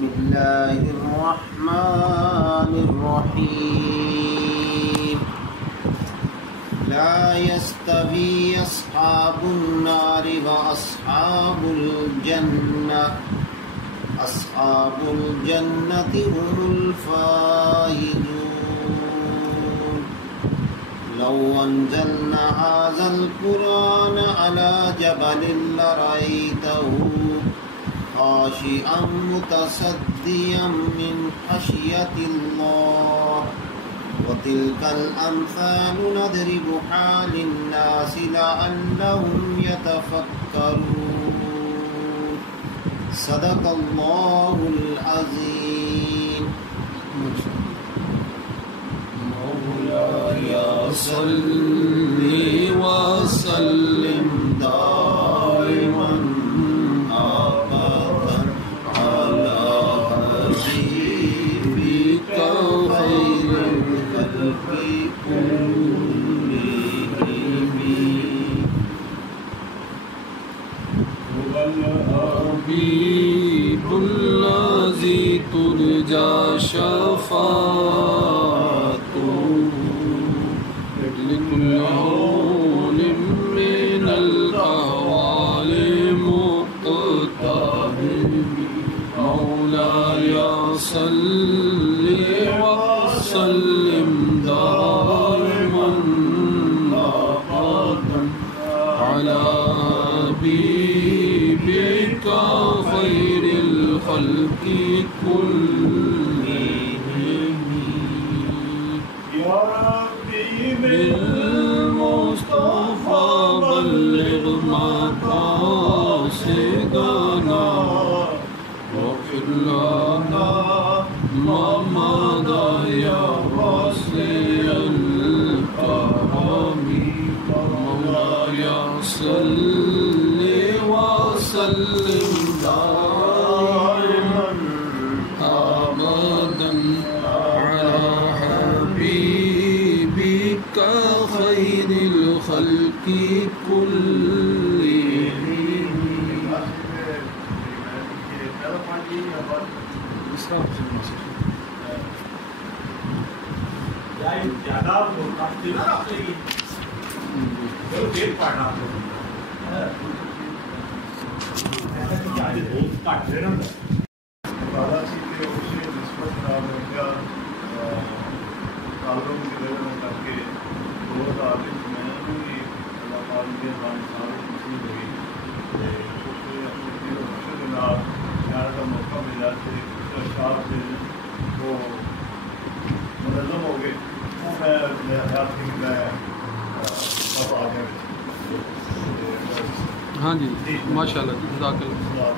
بسم اللہ الرحمن الرحیم لا يستوی اصحاب النار واصحاب الجنہ اصحاب الجنة هم الفائزون لو انزلنا هذا القرآن على جبل لرأيته خاشعا متصدعا من خشية الله وتلك الأمثال نضربها للناس لعلهم يتفكرون صدق اللہ العظیم مولاي صل وسلم دائما ابدا على حبيبك خير الخلق حبیب الذی ترجى شفاعته لكل هول من الأهوال مقتحم مولاي صل وسلم دائما أبدا على حبيبك خير الخلق كلهم يا ربي بالمصطفى بلغ مقاصدنا واغفر لنا ما مضى يا واسع الكرم مولاي صل وسلم دائما ابدا على حبيبك خير الخلق كلهم منظم ہو گئے ہاں جی ماشاء اللہ جزاک اللہ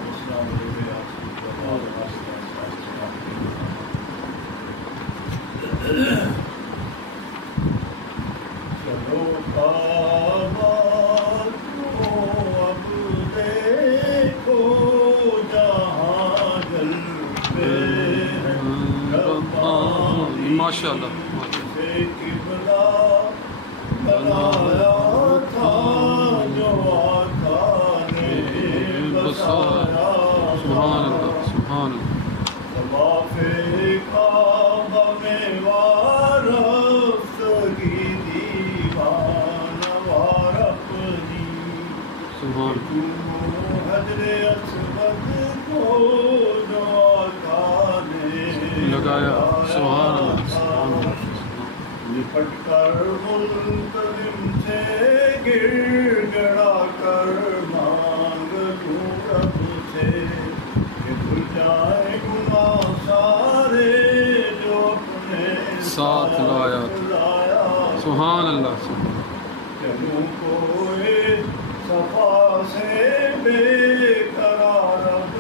چلو آباد کو اب دیکھو جہاں جلوے ماشاء اللہ قبلہ بنایا تھا جو آقا نے بسایا سبحان اللہ سبحان اللہ طواف کعبہ میں وارفتگی دیوان وار اپنی سبحان حجر اسود کو جو آقا نے لگایا سبحان اللہ سبحان اللہ لپٹ کر ملتزم سے گر گڑا کر مانگ لوں رب سے کہ بھول جائے گناہ سارے جو اپنے ساتھ لایا سبحان اللہ سبحان چلوں کوئے صفا سے بے قرار اب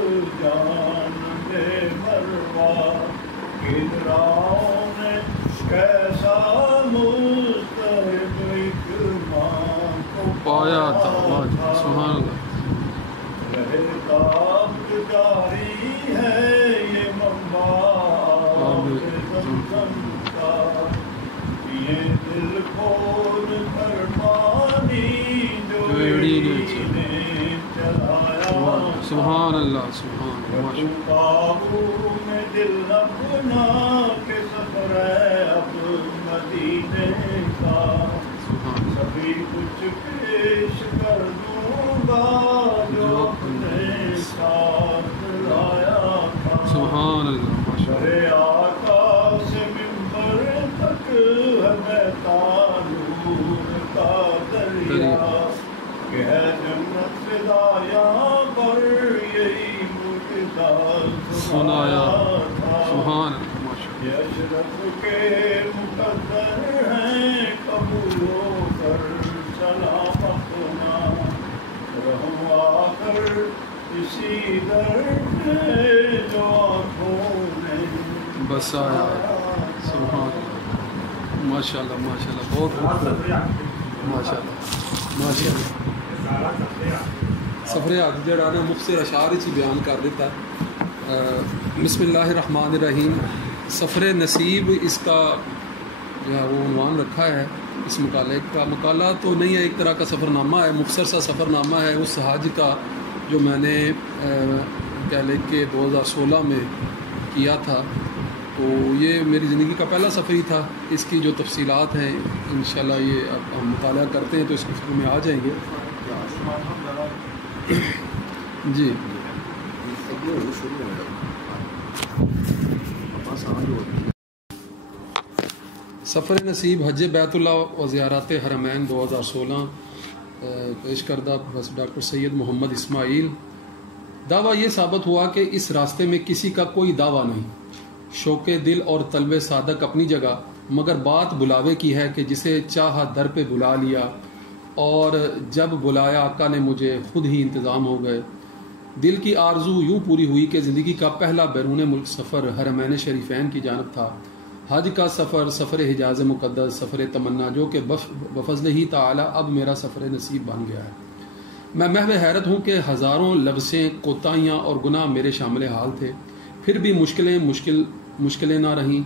جان بے مروا گدراؤں نے کیسا مستحب اکرام کو پایا تھا سبحان سبحان اللہ سبحان اللہ بابو میں دل اپنا کے سفر ہے اب مدینے کا سبھی کچھ پیش کر دوں گا جو اپنے ساتھ لایا تھا سبحان اللہ شرے آقا سے منبر تک ہے بہتا نور کا دریا کہ ہے جنت فدا یہاں پر یہی مجدہ سنایا تھا سبحان اللہ ماشاء یہ اشرف کے مقدر ہیں قبول ہو کر سلامت ہونا رہوں آخر اسی در پہ جو آنکھوں نے اللہ بس آیا سبحان اللہ ماشاء اللہ بہت ماشاء اللہ ماشاء اللہ سفر حج جڑا نا مختصر اشعار ہی بیان کر دیتا ہے بسم اللہ الرحمن الرحیم سفر نصیب اس کا جو ہے وہ عنوان رکھا ہے اس مقالے کا مقالہ تو نہیں ہے ایک طرح کا سفر نامہ ہے مختصر سا سفر نامہ ہے اس حج کا جو میں نے کہہ لیں کہ 2016 میں کیا تھا تو یہ میری زندگی کا پہلا سفر ہی تھا اس کی جو تفصیلات ہیں انشاءاللہ یہ اب ہم مطالعہ کرتے ہیں تو اس گفتگو میں آ جائیں گے جی سفر نصیب حج بیت اللہ و زیارات حرمین 2016 پیش کردہ ڈاکٹر سید محمد اسماعیل دعویٰ یہ ثابت ہوا کہ اس راستے میں کسی کا کوئی دعویٰ نہیں شوق دل اور طلب صادق اپنی جگہ مگر بات بلاوے کی ہے کہ جسے چاہا در پہ بلا لیا اور جب بلایا آقا نے مجھے خود ہی انتظام ہو گئے دل کی آرزو یوں پوری ہوئی کہ زندگی کا پہلا بیرون ملک سفر حرمین شریفین کی جانب تھا حج کا سفر سفر حجاز مقدس سفر تمنا جو کہ بفضل ہی تعالی اب میرا سفر نصیب بن گیا ہے میں محو حیرت ہوں کہ ہزاروں لبسیں کوتاہیاں اور گناہ میرے شامل حال تھے پھر بھی مشکلیں نہ رہیں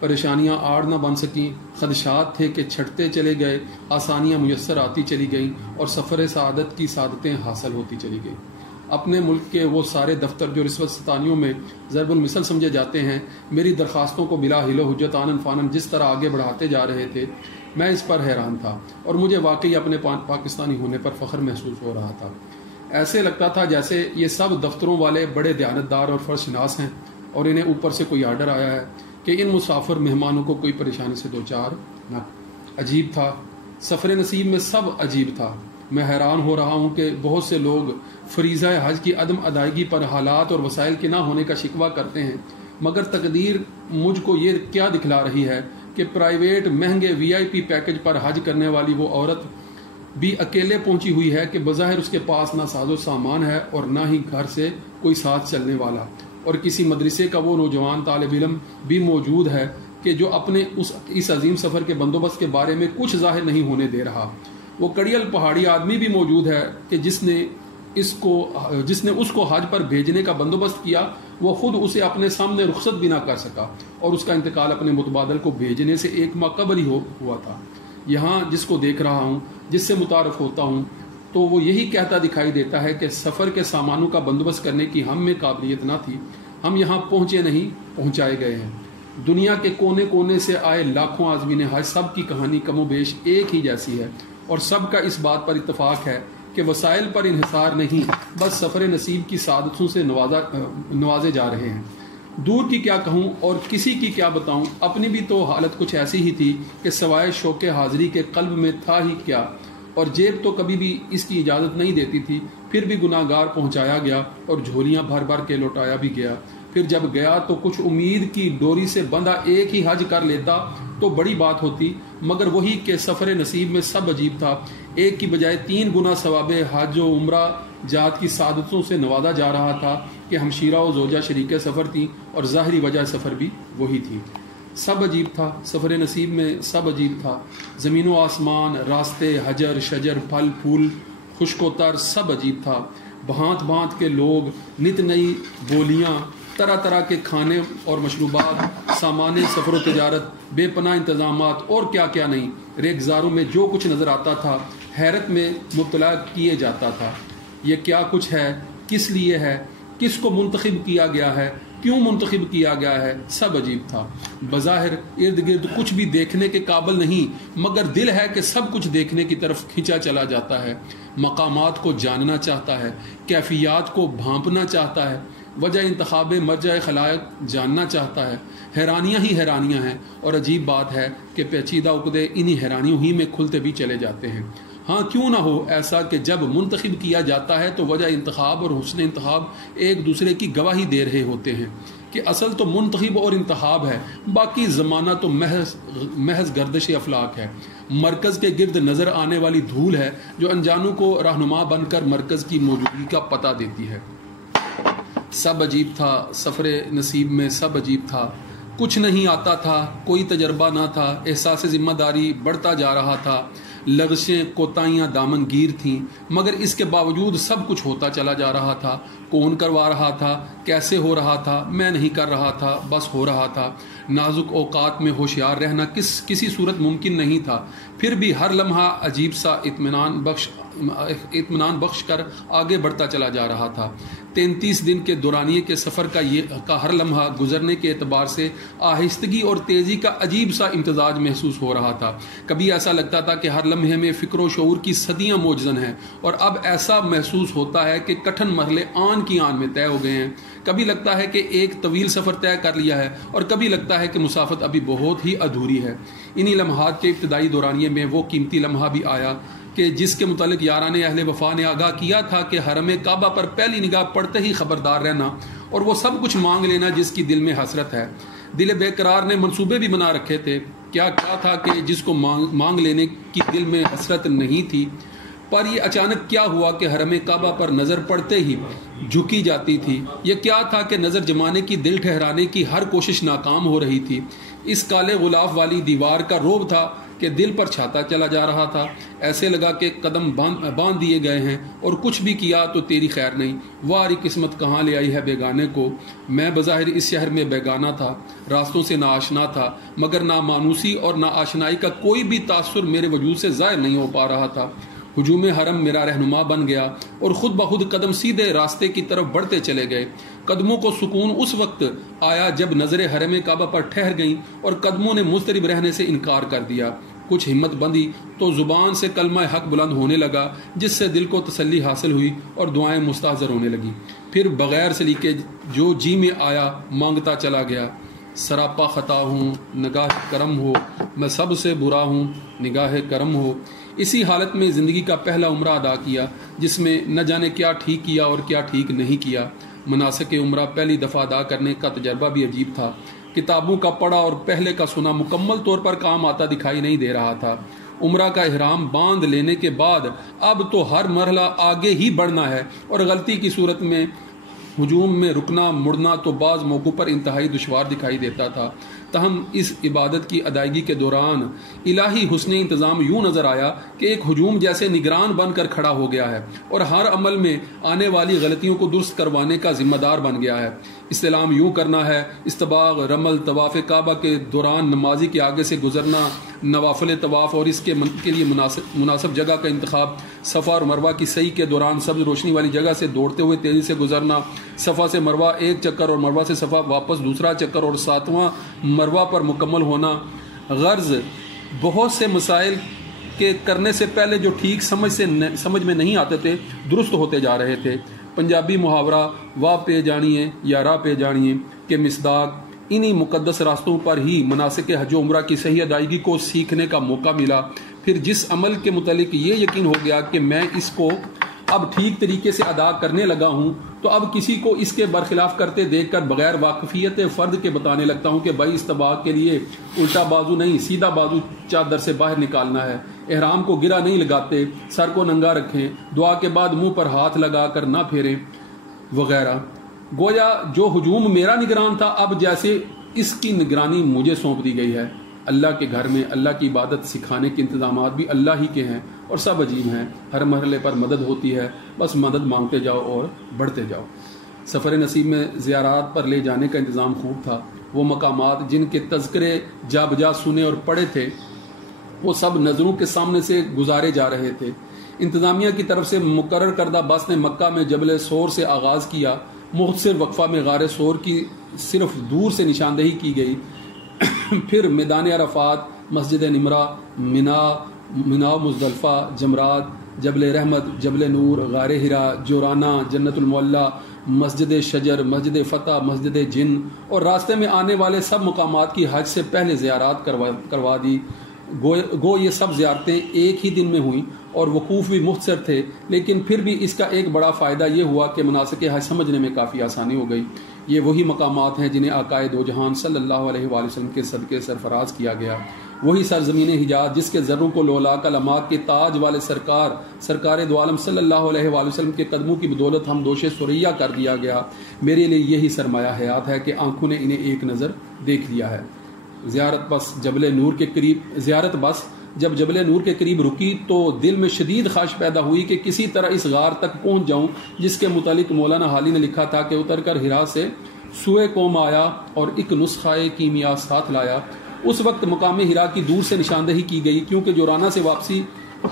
پریشانیاں آڑ نہ بن سکیں خدشات تھے کہ چھٹتے چلے گئے آسانیاں میسر آتی چلی گئیں اور سفر سعادت کی سعادتیں حاصل ہوتی چلی گئیں اپنے ملک کے وہ سارے دفتر جو رشوت ستانیوں میں ضرب المثل سمجھے جاتے ہیں میری درخواستوں کو بلا حیل و حجت آنن فانن جس طرح آگے بڑھاتے جا رہے تھے میں اس پر حیران تھا اور مجھے واقعی اپنے پاکستانی ہونے پر فخر محسوس ہو رہا تھا ایسے لگتا تھا جیسے یہ سب دفتروں والے بڑے دیانتدار اور فرض شناس ہیں اور انہیں اوپر سے کوئی آرڈر آیا ہے کہ ان مسافر مہمانوں کو کوئی پریشانی سے دوچار نہ عجیب تھا سفر نصیب میں سب عجیب تھا میں حیران ہو رہا ہوں کہ بہت سے لوگ فریضہ حج کی عدم ادائیگی پر حالات اور وسائل کے نہ ہونے کا شکوہ کرتے ہیں مگر تقدیر مجھ کو یہ کیا دکھلا رہی ہے کہ پرائیویٹ مہنگے VIP پیکج پر حج کرنے والی وہ عورت بھی اکیلے پہنچی ہوئی ہے کہ بظاہر اس کے پاس نہ ساز و سامان ہے اور نہ ہی گھر سے کوئی ساتھ چلنے والا اور کسی مدرسے کا وہ نوجوان طالب علم بھی موجود ہے کہ جو اپنے اس عظیم سفر کے بندوبست کے بارے میں کچھ ظاہر نہیں ہونے دے رہا وہ کڑیل پہاڑی آدمی بھی موجود ہے کہ جس نے اس کو حج پر بھیجنے کا بندوبست کیا وہ خود اسے اپنے سامنے رخصت بھی نہ کر سکا اور اس کا انتقال اپنے متبادل کو بھیجنے سے 1 ماہ قبل ہی ہوا تھا یہاں جس کو دیکھ رہا ہوں جس سے متعارف ہوتا ہوں تو وہ یہی کہتا دکھائی دیتا ہے کہ سفر کے سامانوں کا بندوبست کرنے کی ہم میں قابلیت نہ تھی ہم یہاں پہنچے نہیں پہنچائے گئے ہیں دنیا کے کونے کونے سے آئے لاکھوں عازمین حج سب کی کہانی کم و بیش ایک ہی جیسی ہے اور سب کا اس بات پر اتفاق ہے کہ وسائل پر انحصار نہیں بس سفر نصیب کی سعادتوں سے نوازے جا رہے ہیں دور کی کیا کہوں اور کسی کی کیا بتاؤں اپنی بھی تو حالت کچھ ایسی ہی تھی کہ سوائے شوق حاضری کے قلب میں تھا ہی کیا اور جیب تو کبھی بھی اس کی اجازت نہیں دیتی تھی پھر بھی گناہ گار پہنچایا گیا اور جھولیاں بھر بھر کے لوٹایا بھی گیا پھر جب گیا تو کچھ امید کی ڈوری سے بندھا ایک ہی حج کر لیتا تو بڑی بات ہوتی مگر وہی کہ سفر نصیب میں سب عجیب تھا ایک کی بجائے 3 گنا ثواب حج و عمرہ جات کی سعادتوں سے نوازا جا رہا تھا کہ ہمشیرہ و زوجہ شریک سفر تھی اور ظاہری وجہ سفر بھی وہی تھی سب عجیب تھا سفر نصیب میں سب عجیب تھا زمین و آسمان راستے حجر شجر پھل پھول خشک و تر سب عجیب تھا بھانت بھانت کے لوگ نت نئی بولیاں طرح طرح کے کھانے اور مشروبات سامان سفر و تجارت بے پناہ انتظامات اور کیا کیا نہیں ریگزاروں میں جو کچھ نظر آتا تھا حیرت میں مبتلا کیے جاتا تھا یہ کیا کچھ ہے کس لیے ہے, کس کو منتخب کیا گیا ہے, کیوں منتخب کیا گیا ہے, سب عجیب تھا. بظاہر ارد گرد کچھ بھی دیکھنے کے قابل نہیں, مگر دل ہے کہ سب کچھ دیکھنے کی طرف کھینچا چلا جاتا ہے. مقامات کو جاننا چاہتا ہے, کیفیات کو بھانپنا چاہتا ہے, وجہ انتخاب مرجع خلائق جاننا چاہتا ہے. حیرانیاں ہی حیرانیاں ہیں, اور عجیب بات ہے کہ پیچیدہ عقدے انہی حیرانیوں ہی میں کھلتے بھی چلے جاتے ہیں. ہاں کیوں نہ ہو ایسا کہ جب منتخب کیا جاتا ہے تو وجہ انتخاب اور حسن انتخاب ایک دوسرے کی گواہی دے رہے ہوتے ہیں کہ اصل تو منتخب اور انتخاب ہے, باقی زمانہ تو محض گردش افلاک ہے. مرکز کے گرد نظر آنے والی دھول ہے جو انجانوں کو رہنما بن کر مرکز کی موجودگی کا پتہ دیتی ہے. سب عجیب تھا, سفر نصیب میں سب عجیب تھا. کچھ نہیں آتا تھا, کوئی تجربہ نہ تھا, احساس ذمہ داری بڑھتا جا رہا تھا, لغزشیں کوتاہیاں دامن گیر تھیں, مگر اس کے باوجود سب کچھ ہوتا چلا جا رہا تھا. کون کروا رہا تھا, کیسے ہو رہا تھا, میں نہیں کر رہا تھا, بس ہو رہا تھا. نازک اوقات میں ہوشیار رہنا کسی صورت ممکن نہیں تھا, پھر بھی ہر لمحہ عجیب سا اطمینان بخش کر آگے بڑھتا چلا جا رہا تھا. 33 دن کے دورانیے کے سفر کا ہر لمحہ گزرنے کے اعتبار سے آہستگی اور تیزی کا عجیب سا امتزاج محسوس ہو رہا تھا. کبھی ایسا لگتا تھا کہ ہر لمحے میں فکر و شعور کی صدیاں موجزن ہیں, اور اب ایسا محسوس ہوتا ہے کہ کٹھن مرحلے آن کی آن میں طے ہو گئے ہیں. کبھی لگتا ہے کہ ایک طویل سفر طے کر لیا ہے, اور کبھی لگتا ہے کہ مسافت ابھی بہت ہی ادھوری ہے. انہی لمحات کے ابتدائی دورانیے میں وہ قیمتی لمحہ بھی آیا کہ جس کے متعلق یاران اہل وفا نے آگاہ کیا تھا کہ حرم کعبہ پر پہلی نگاہ پڑتے ہی خبردار رہنا اور وہ سب کچھ مانگ لینا جس کی دل میں حسرت ہے. دل بے قرار نے منصوبے بھی بنا رکھے تھے. کیا تھا کہ جس کو مانگ لینے کی دل میں حسرت نہیں تھی, پر یہ اچانک کیا ہوا کہ حرم کعبہ پر نظر پڑتے ہی جھکی جاتی تھی. یہ کیا تھا کہ نظر جمانے کی, دل ٹھہرانے کی ہر کوشش ناکام ہو رہی تھی. اس کالے غلاف والی دیوار کا روب تھا کہ دل پر چھاتا چلا جا رہا تھا. ایسے لگا کہ قدم باندھ دیے گئے ہیں, اور کچھ بھی کیا تو تیری خیر نہیں. واری قسمت کہاں لے آئی ہے بیگانے کو. میں بظاہر اس شہر میں بیگانہ تھا, راستوں سے ناآشنا تھا, مگر نامانوسی اور ناآشنائی کا کوئی بھی تاثر میرے وجود سے ظاہر نہیں ہو پا رہا تھا. ہجوم حرم میرا رہنما بن گیا, اور خود بخود قدم سیدھے راستے کی طرف بڑھتے چلے گئے. قدموں کو سکون اس وقت آیا جب نظریں حرم کعبہ پر ٹھہر گئیں اور قدموں نے مضطرب رہنے سے انکار کر دیا. کچھ ہمت بندی تو زبان سے کلمہ حق بلند ہونے لگا, جس سے دل کو تسلی حاصل ہوئی اور دعائیں مستحضر ہونے لگی. پھر بغیر سلیقے جو جی میں آیا مانگتا چلا گیا. سراپا خطا ہوں نگاہ کرم ہو, میں سب سے برا ہوں نگاہ کرم ہو. اسی حالت میں زندگی کا پہلا عمرہ ادا کیا, جس میں نہ جانے کیا ٹھیک کیا اور کیا ٹھیک نہیں کیا. مناسک عمرہ پہلی دفعہ ادا کرنے کا تجربہ بھی عجیب تھا. کتابوں کا پڑھا اور پہلے کا سنا مکمل طور پر کام آتا دکھائی نہیں دے رہا تھا. عمرہ کا احرام باندھ لینے کے بعد اب تو ہر مرحلہ آگے ہی بڑھنا ہے, اور غلطی کی صورت میں ہجوم میں رکنا مڑنا تو بعض موقعوں پر انتہائی دشوار دکھائی دیتا تھا. تاہم اس عبادت کی ادائیگی کے دوران الہی حسن انتظام یوں نظر آیا کہ ایک ہجوم جیسے نگران بن کر کھڑا ہو گیا ہے, اور ہر عمل میں آنے والی غلطیوں کو درست کروانے کا ذمہ دار بن گیا ہے. استلام یوں کرنا ہے, استباغ, رمل, طواف کعبہ کے دوران نمازی کے آگے سے گزرنا, نوافل طواف اور اس کے لیے مناسب جگہ کا انتخاب, صفا اور مروہ کی سعی کے دوران سبز روشنی والی جگہ سے دوڑتے ہوئے تیزی سے گزرنا, صفا سے مروہ ایک چکر اور مروہ سے صفا واپس دوسرا چکر اور 7واں مروہ پر مکمل ہونا. غرض بہت سے مسائل کے کرنے سے پہلے جو ٹھیک سمجھ میں نہیں آتے تھے درست ہوتے جا رہے تھے. پنجابی محاورہ واہ پہ جانیے یا راہ پہ جانیے کے مصداق انہی مقدس راستوں پر ہی مناسک حج و عمرہ کی صحیح ادائیگی کو سیکھنے کا موقع ملا. پھر جس عمل کے متعلق یہ یقین ہو گیا کہ میں اس کو اب ٹھیک طریقے سے ادا کرنے لگا ہوں, تو اب کسی کو اس کے برخلاف کرتے دیکھ کر بغیر واقفیت فرد کے بتانے لگتا ہوں کہ بھائی استباغ کے لیے الٹا بازو نہیں سیدھا بازو چادر سے باہر نکالنا ہے, احرام کو گرا نہیں لگاتے, سر کو ننگا رکھیں, دعا کے بعد منہ پر ہاتھ لگا کر نہ پھیریں وغیرہ. گویا جو ہجوم میرا نگران تھا اب جیسے اس کی نگرانی مجھے سونپ دی گئی ہے. اللہ کے گھر میں اللہ کی عبادت سکھانے کے انتظامات بھی اللہ ہی کے ہیں اور سب عجیب ہیں. ہر مرحلے پر مدد ہوتی ہے, بس مدد مانگتے جاؤ اور بڑھتے جاؤ. سفر نصیب میں زیارات پر لے جانے کا انتظام خوب تھا. وہ مقامات جن کے تذکرے جا بجا سنے اور پڑھے تھے وہ سب نظروں کے سامنے سے گزارے جا رہے تھے. انتظامیہ کی طرف سے مقرر کردہ بس نے مکہ میں جبل سور سے آغاز کیا. مختصر وقفہ میں غار سور کی صرف دور سے نشاندہی کی گئی. پھر میدان عرفات، مسجد نمرہ، منا مزدلفہ، جمرات، جبل رحمت، جبل نور، غار ہرا، جورانہ، جنت المعلیٰ، مسجد شجر، مسجد فتح، مسجد جن اور راستے میں آنے والے سب مقامات کی حج سے پہلے زیارات کروا دی. گو یہ سب زیارتیں ایک ہی دن میں ہوئیں اور وقوف بھی مختصر تھے، لیکن پھر بھی اس کا ایک بڑا فائدہ یہ ہوا کہ مناسک حج سمجھنے میں کافی آسانی ہو گئی. یہ وہی مقامات ہیں جنہیں آقائے دو جہان صلی اللہ علیہ وآلہ وسلم کے صدقے سرفراز کیا گیا. وہی سرزمین حجاز جس کے زروں کو لولاک علامات کے تاج والے سرکار دو عالم صلی اللہ علیہ وآلہ وسلم کے قدموں کی بدولت ہم دوش سریا کر دیا گیا. میرے لیے یہی سرمایہ حیات ہے کہ آنکھوں نے انہیں ایک نظر دیکھ لیا ہے. زیارت بس جب جبل نور کے قریب رکی تو دل میں شدید خواہش پیدا ہوئی کہ کسی طرح اس غار تک پہنچ جاؤں جس کے متعلق مولانا حالی نے لکھا تھا کہ اتر کر ہرا سے سوئے قوم آیا اور ایک نسخہ کیمیا ساتھ لایا. اس وقت مقام ہرا کی دور سے نشاندہی کی گئی کیونکہ جورانہ سے واپسی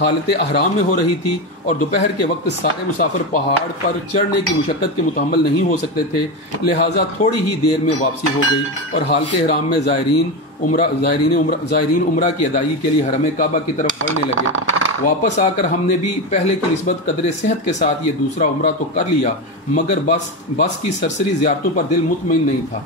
حالت احرام میں ہو رہی تھی اور دوپہر کے وقت سارے مسافر پہاڑ پر چڑھنے کی مشقت کے متحمل نہیں ہو سکتے تھے، لہٰذا تھوڑی ہی دیر میں واپسی ہو گئی اور حالت احرام میں زائرین عمرہ کی ادائیگی کے لیے حرم کعبہ کی طرف بڑھنے لگے. واپس آ کر ہم نے بھی پہلے کی نسبت قدر صحت کے ساتھ یہ دوسرا عمرہ تو کر لیا، مگر بس کی سرسری زیارتوں پر دل مطمئن نہیں تھا.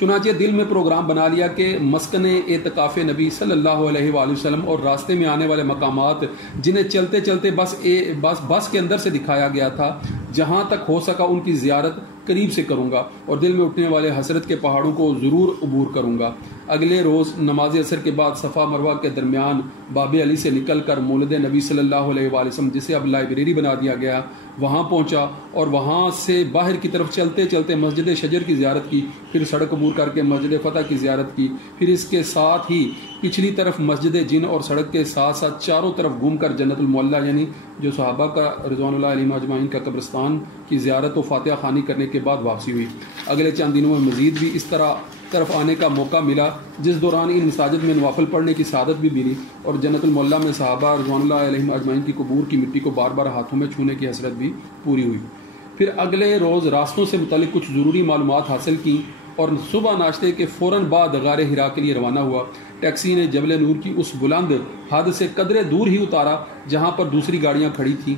چنانچہ دل میں پروگرام بنا لیا کہ مسکن اعتکاف نبی صلی اللہ علیہ وآلہ وسلم اور راستے میں آنے والے مقامات جنہیں چلتے چلتے بس کے اندر سے دکھایا گیا تھا، جہاں تک ہو سکا ان کی زیارت قریب سے کروں گا اور دل میں اٹھنے والے حسرت کے پہاڑوں کو ضرور عبور کروں گا. اگلے روز نماز عصر کے بعد صفا مروہ کے درمیان باب علی سے نکل کر مولد نبی صلی اللہ علیہ وآلہ وسلم جسے اب لائبریری بنا دیا گیا وہاں پہنچا اور وہاں سے باہر کی طرف چلتے چلتے مسجد شجر کی زیارت کی. پھر سڑک عبور کر کے مسجد فتح کی زیارت کی. پھر اس کے ساتھ ہی پچھلی طرف مسجد جن اور سڑک کے ساتھ ساتھ چاروں طرف گھوم کر جنت المعلیٰ یعنی جو صحابہ کا رضوان اللہ علیہم اجمعین کا قبرستان کی زیارت و فاتحہ خوانی کرنے کے بعد واپسی ہوئی. اگلے چند دنوں میں مزید بھی اس طرف آنے کا موقع ملا، جس دوران ان مساجد میں نوافل پڑھنے کی سعادت بھی ملی اور جنت المعلیٰ میں صحابہ رضوان اللہ علیہم اجمعین کی قبور کی مٹی کو بار بار ہاتھوں میں چھونے کی حسرت بھی پوری ہوئی. پھر اگلے روز راستوں سے متعلق کچھ ضروری معلومات حاصل کی اور صبح ناشتے کے فوراً بعد غار ہرا کے لیے روانہ ہوا. ٹیکسی نے جبل نور کی اس بلند حد سے قدرے دور ہی اتارا جہاں پر دوسری گاڑیاں کھڑی تھیں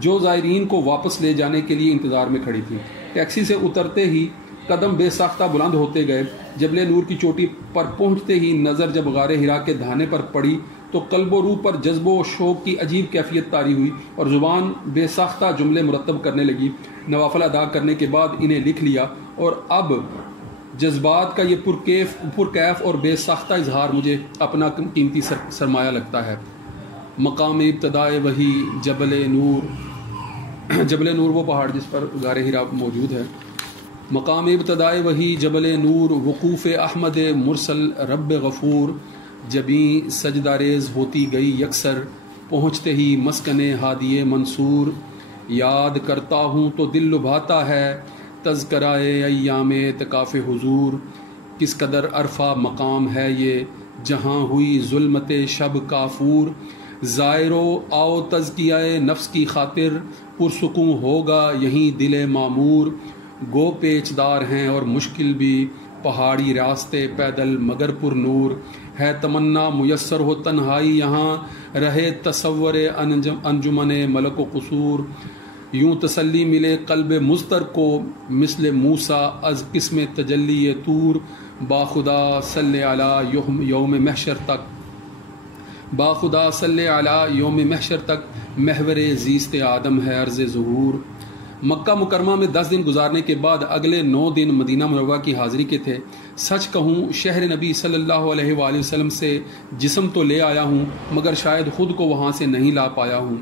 جو زائرین کو واپس لے جانے کے لیے انتظار میں کھڑی تھیں. ٹیکسی سے اترتے ہی قدم بے ساختہ بلند ہوتے گئے. جبل نور کی چوٹی پر پہنچتے ہی نظر جب غار ہرا کے دھانے پر پڑی تو قلب و روح پر جذب و شوق کی عجیب کیفیت طاری ہوئی اور زبان بے ساختہ جملے مرتب کرنے لگی. نوافل ادا کرنے کے بعد انہیں لکھ لیا اور اب جذبات کا یہ پرکیف اور بے ساختہ اظہار مجھے اپنا قیمتی سرمایہ لگتا ہے. مقام ابتدائے وہی جبل نور وہ پہاڑ جس پر غار ہرا موجود ہے. مقام ابتدائے وہی جبل نور، وقوف احمد مرسل رب غفور، جبیں سجدہ ریز ہوتی گئی یکسر، پہنچتے ہی مسکن ہادی منصور. یاد کرتا ہوں تو دل لبھاتا ہے تذکرائے ایام اعتکاف حضور. کس قدر عرفہ مقام ہے یہ جہاں ہوئی ظلمت شب کافور. زائرو آؤ تزکیہ نفس کی خاطر، پرسکون ہوگا یہیں دل معمور. گو پیچدار ہیں اور مشکل بھی پہاڑی راستے پیدل مگر پر نور. ہے تمنا میسر ہو تنہائی یہاں، رہے تصور انجمن ملک و قصور. یوں تسلی ملے قلب مضطر کو مثل موسیٰ از قسم تجلی طور. باخدا صلی علی یوم محشر تک محور زیست آدم ہے عرض ظہور. مکہ مکرمہ میں 10 دن گزارنے کے بعد اگلے 9 دن مدینہ منورہ کی حاضری کے تھے. سچ کہوں شہر نبی صلی اللہ علیہ وآلہ وسلم سے جسم تو لے آیا ہوں مگر شاید خود کو وہاں سے نہیں لا پایا ہوں.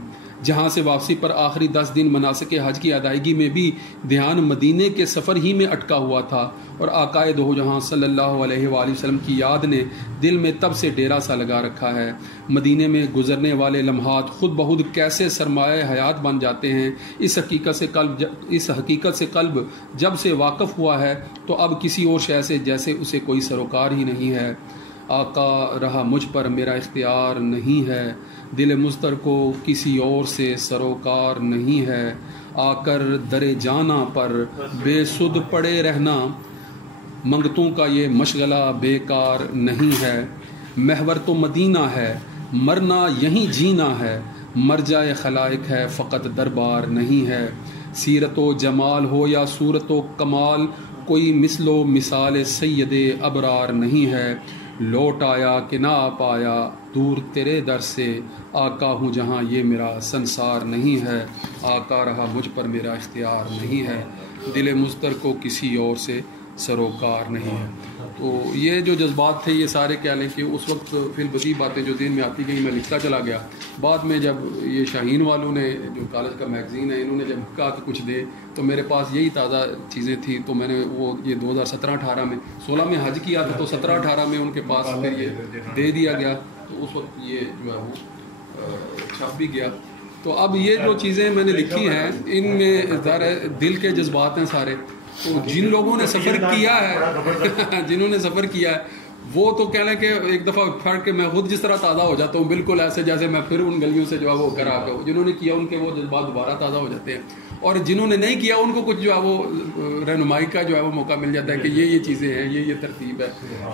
جہاں سے واپسی پر آخری 10 دن مناسک حج کی ادائیگی میں بھی دھیان مدینے کے سفر ہی میں اٹکا ہوا تھا اور آقائے دو جہاں صلی اللہ علیہ وآلہ وسلم کی یاد نے دل میں تب سے ڈیرا سا لگا رکھا ہے. مدینے میں گزرنے والے لمحات خود بخود کیسے سرمایہ حیات بن جاتے ہیں. اس حقیقت سے قلب جب سے واقف ہوا ہے تو اب کسی اور شے سے جیسے اسے کوئی سروکار ہی نہیں ہے. آقا رہا مجھ پر میرا اختیار نہیں ہے، دل مضطر کو کسی اور سے سروکار نہیں ہے، آ کر در جانا پر بے سود پڑے رہنا، منگتوں کا یہ مشغلہ بیکار نہیں ہے، محور تو مدینہ ہے مرنا یہیں جینا ہے، مرجع خلائق ہے فقط دربار نہیں ہے، سیرت و جمال ہو یا صورت و کمال، کوئی مثل و مثال سید ابرار نہیں ہے، لوٹ آیا کہ نہ آ پایا دور تیرے در سے، آقا ہوں جہاں یہ میرا سنسار نہیں ہے، آقا رہا مجھ پر میرا اختیار نہیں ہے، دل مضطر کو کسی اور سے سروکار نہیں ہے۔ تو یہ جو جذبات تھے یہ سارے کیا لیں کہ اس وقت فی البدیہہ باتیں جو ذہن میں آتی گئیں میں لکھتا چلا گیا، بعد میں جب یہ شاہین والوں نے جو کالج کا میگزین ہے انہوں نے جب کہا کہ کچھ دے تو میرے پاس یہی تازہ چیزیں تھیں، تو میں نے وہ یہ 2017-18 میں 16 میں حج کیا تھا، تو 17-18 میں ان کے پاس پھر یہ دے دیا گیا، تو اس وقت یہ جو ہے وہ چھپ بھی گیا۔ تو اب یہ جو چیزیں میں نے لکھی ہیں ان میں ظاہر ہے دل کے جذبات ہیں سارے، تو جن لوگوں نے سفر کیا ہے جنہوں نے سفر کیا ہے وہ تو کہہ لیں کہ ایک دفعہ پھٹ کے میں خود جس طرح تازہ ہو جاتا ہوں بالکل ایسے جیسے میں پھر ان گلیوں سے جو ہے وہ کرا کے، جنہوں نے کیا ان کے وہ جذبات دوبارہ تازہ ہو جاتے ہیں، اور جنہوں نے نہیں کیا ان کو کچھ جو ہے وہ رہنمائی کا جو ہے وہ موقع مل جاتا ہے کہ یہ چیزیں ہیں، یہ ترتیب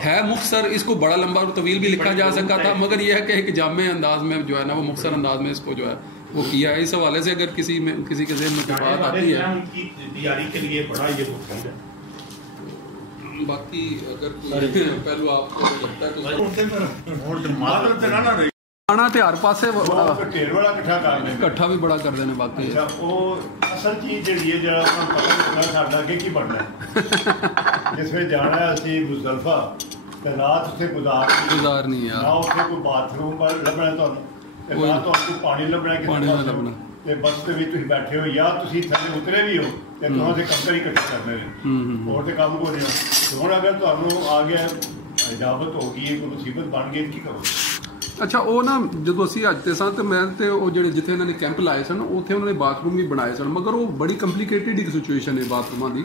ہے مختصر، اس کو بڑا لمبا اور طویل بھی لکھا جا سکا تھا، مگر یہ ہے کہ ایک جامع انداز میں جو ہے نا وہ مختصر انداز میں اس کو جو ہے وہ کیا ہے۔ اس حوالے سے اگر کسی کے ذہن میں کوئی بات آتی ہے تیاری کے لیے بڑا یہ مفید ہے، باقی اگر کوئی پہلو آپ کو لگتا ہے تو آنا تے ہر پاسے ڈھیر بڑا کٹھا کر لیں، کٹھا بھی بڑا کر دینے باقی اچھا وہ اصل چیز جہی ہے جہاں پتہ لگنا ساڈا اگے کی بننا ہے، جس میں جانا ہے اسی مزدلفہ تے رات اتنے گزارنی ہے، نہ اتنے کوئی باتھ روم پر لبنا تمہیں، نہ تو پانی لبنا کسی بس کے بھی تھی بیٹھے ہو یا تھی تھلے اترے بھی ہو تو تمہیں سے کمپر اکٹھے کرنے اور تو کام کو نہیں ہوں، اگر تمہیں آ گیا اجابت ہو گئی کوئی مصیبت بن گئی کی کرو؟ اچھا وہ نا جدو اسی اج تے سن تے میں تے او جڑے جتھے انہوں نے کیمپ لائے سن اوتھے انہوں نے باتھ روم بھی بنائے سن، مگر وہ بڑی کمپلیکیٹڈ ایک سچویشن ہے باتھ روماں دی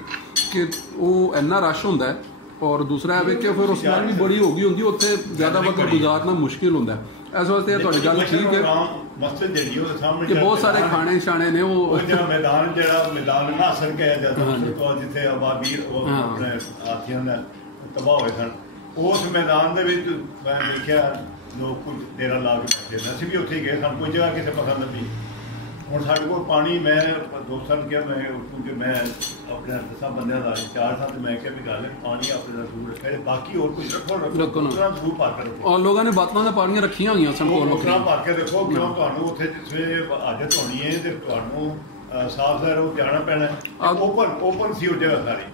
کہ وہ اینا رش ہوندا ہے، اور دوسرا ہے کہ پھر اس نال بھی بڑی ہو گئی ہوندی اوتھے زیادہ وقت گزارنا مشکل ہوندا ہے، اس واسطے تہاڈی گل ٹھیک ہے مسجد جڑی ہے سامنے کہ بہت سارے کھانے شانے نے وہ میدان جڑا میدان نہ اثر کہا جاتا ہے جتھے آبادی اپنے ہاتھیاں نے تباہ ہوئے سن، اس میدان دے وچ میں دیکھیا لوگ کچھ دیر لا کے بیٹھے، اسی بھی اتنے گئے سن، کوئی جگہ کسی پسند نہیں، ہوں سارے کو پانی میں دوستوں نے کیا میں کیونکہ میں اپنے 10 بندے کا 4 تھا تو میں کیا بھی گل ہے پانی اپنے ضرور رکھے، باقی اور کچھ رکھو ضرور پا کے رکھو، اور لوگوں نے باتوں سے پانیاں رکھیاں ہوئی سن اتنا پا کے رکھو کیوں تمہیں اتنے جس حاجت ہونی ہے تو تمہیں صاف ظاہر جانا پینا اوپن سی ہو جگہ ساری،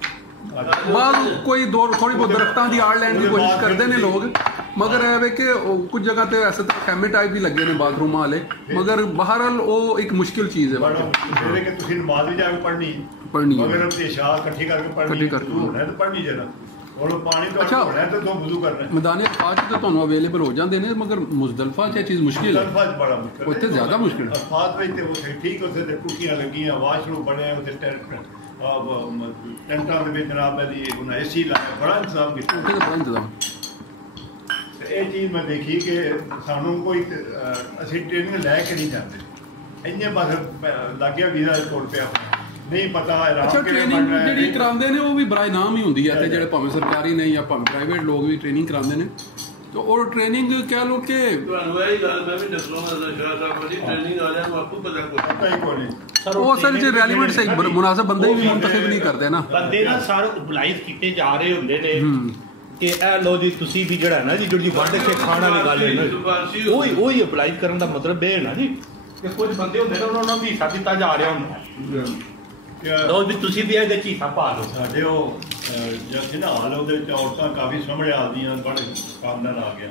بعض کوئی تھوڑی بہت درختوں کی آڑ لین کی کوشش کرتے ہیں لوگ، مگر ہے کہ کچھ جگہ تے ایسے خیمے ٹائپ بھی لگے نے باتھ روم والے، مگر بہرحال وہ ایک مشکل چیز ہے کہ تھی نماز بھی جا کے پڑھنی مگر عشاء کٹھی کر کے پڑھنی ہے تو پڑھنی جانا، اور پانی تو ہونا ہے تو دو وضو کرنا، میدان عرفات تو تمہیں اویلیبل ہو جاتے ہیں، مگر مزدلفہ چ چیز مشکل ہے، بڑا مشکل اتنے زیادہ مشکل ہے، عرفات میں ٹھیک اتنے ٹوٹیاں لگی واش روم بنے ٹینٹاں جناب اے سی لایا بڑا انتظام کیا، بڑا انتظام۔ یہ چیز میں دیکھی کہ سانوں کوئی اسی ٹریننگ لے کے نہیں جاتے، انجے بس لگ گیا ویزا توڑ پیا نہیں پتا۔ اچھا ٹریننگ جڑی کراندے نے وہ بھی برائے نام ہی ہوندی ہے تے جڑے بھاویں سرکاری نے یا بھاویں پرائیویٹ لوگ بھی ٹریننگ کراندے نے، تو اور ٹریننگ کہہ لو کہ وہ اصل چ ریلیونٹ سے مناسب بندے بھی منتخب نہیں کرتے نا، بندے نا سارے اپلائز کیتے جا رہے ہوندے نے کہ اے لو جی تسی بھی جڑا نا جی جڑی وڈ کے کھانا والی گل ہے وہی اپلائی کرن دا مطلب یہ ہے نا جی کہ کچھ بندے ہوندے نے انہاں نوں حصہ دتا جا رہا ہوندا لو بھی تسی بھی اے حصہ پا لو۔ ساڈے او جیسے نا حال اودے وچ عورتاں کافی سمجھ آدیاں بڑے خاندان آ گیا،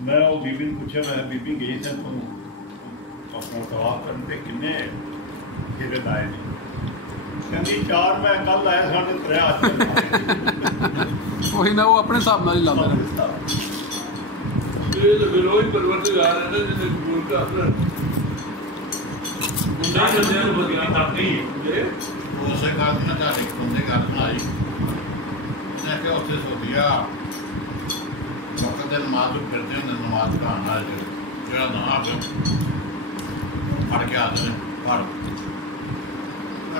میں وہ بی بی پوچھا میں بی بی گئی سن تو اپنا طواف کرن تے کنے گھیرے لائے نے، کہندی 4 میں کل آیا ساڈے 3 ہاتھ وہی نہ وہ اپنے حساب نال ہی لاندے نے، یہ تو بلوئی پروردگار ہے نا جس نے قبول کا اپنا اسے گھر بنا بندے گھر بنائی کہ اتنے سوچیا بندے نماز پھرتے ہیں نماز پڑھانا جڑا نہ آ کے پڑھ کے آتے ہیں پڑھ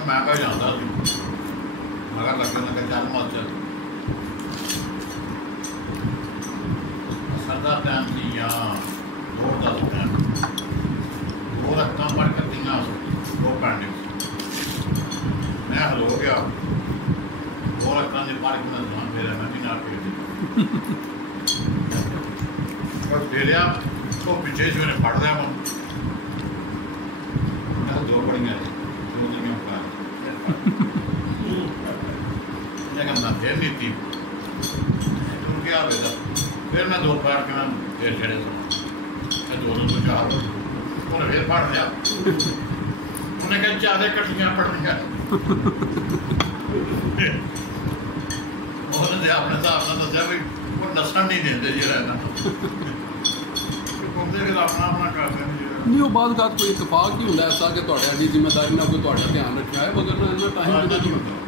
میں کہ جانا سی مگر لگے نہ کہ چل مت چل سردا ٹائم سی یا دوڑ کا ٹائم وہ رکھتا پڑھ کر دینا وہ پڑھنے میں حل ہو گیا وہ رکھتا نے پڑھ کے نہ میرا میں بھی نہ پھر اور پھیریا تو پیچھے سے انہیں پڑھ دیا میں دو پڑھیاں دو دنیا پڑھا لیکن میں پھر نہیں تھی تم کیا بیٹا پھر میں دو پڑھ کے میں پھر چھڑے میں دونوں تو چار انہیں پھر پڑھ دیا انہیں کہا چاہتے کٹیاں پڑھنیاں انہوں نے اپنے حساب سے دسیا بھی وہ نسن نہیں دیں جی رہنا اپنا اپنا کرتے ہیں نہیں وہ بعض اوقات کوئی اتفاق نہیں ہوتا ایسا کہ تھوڑی دھیان ذمہ داری نہ کوئی دھیان رکھا ہے مگر نہ ٹائم نہیں ہوتا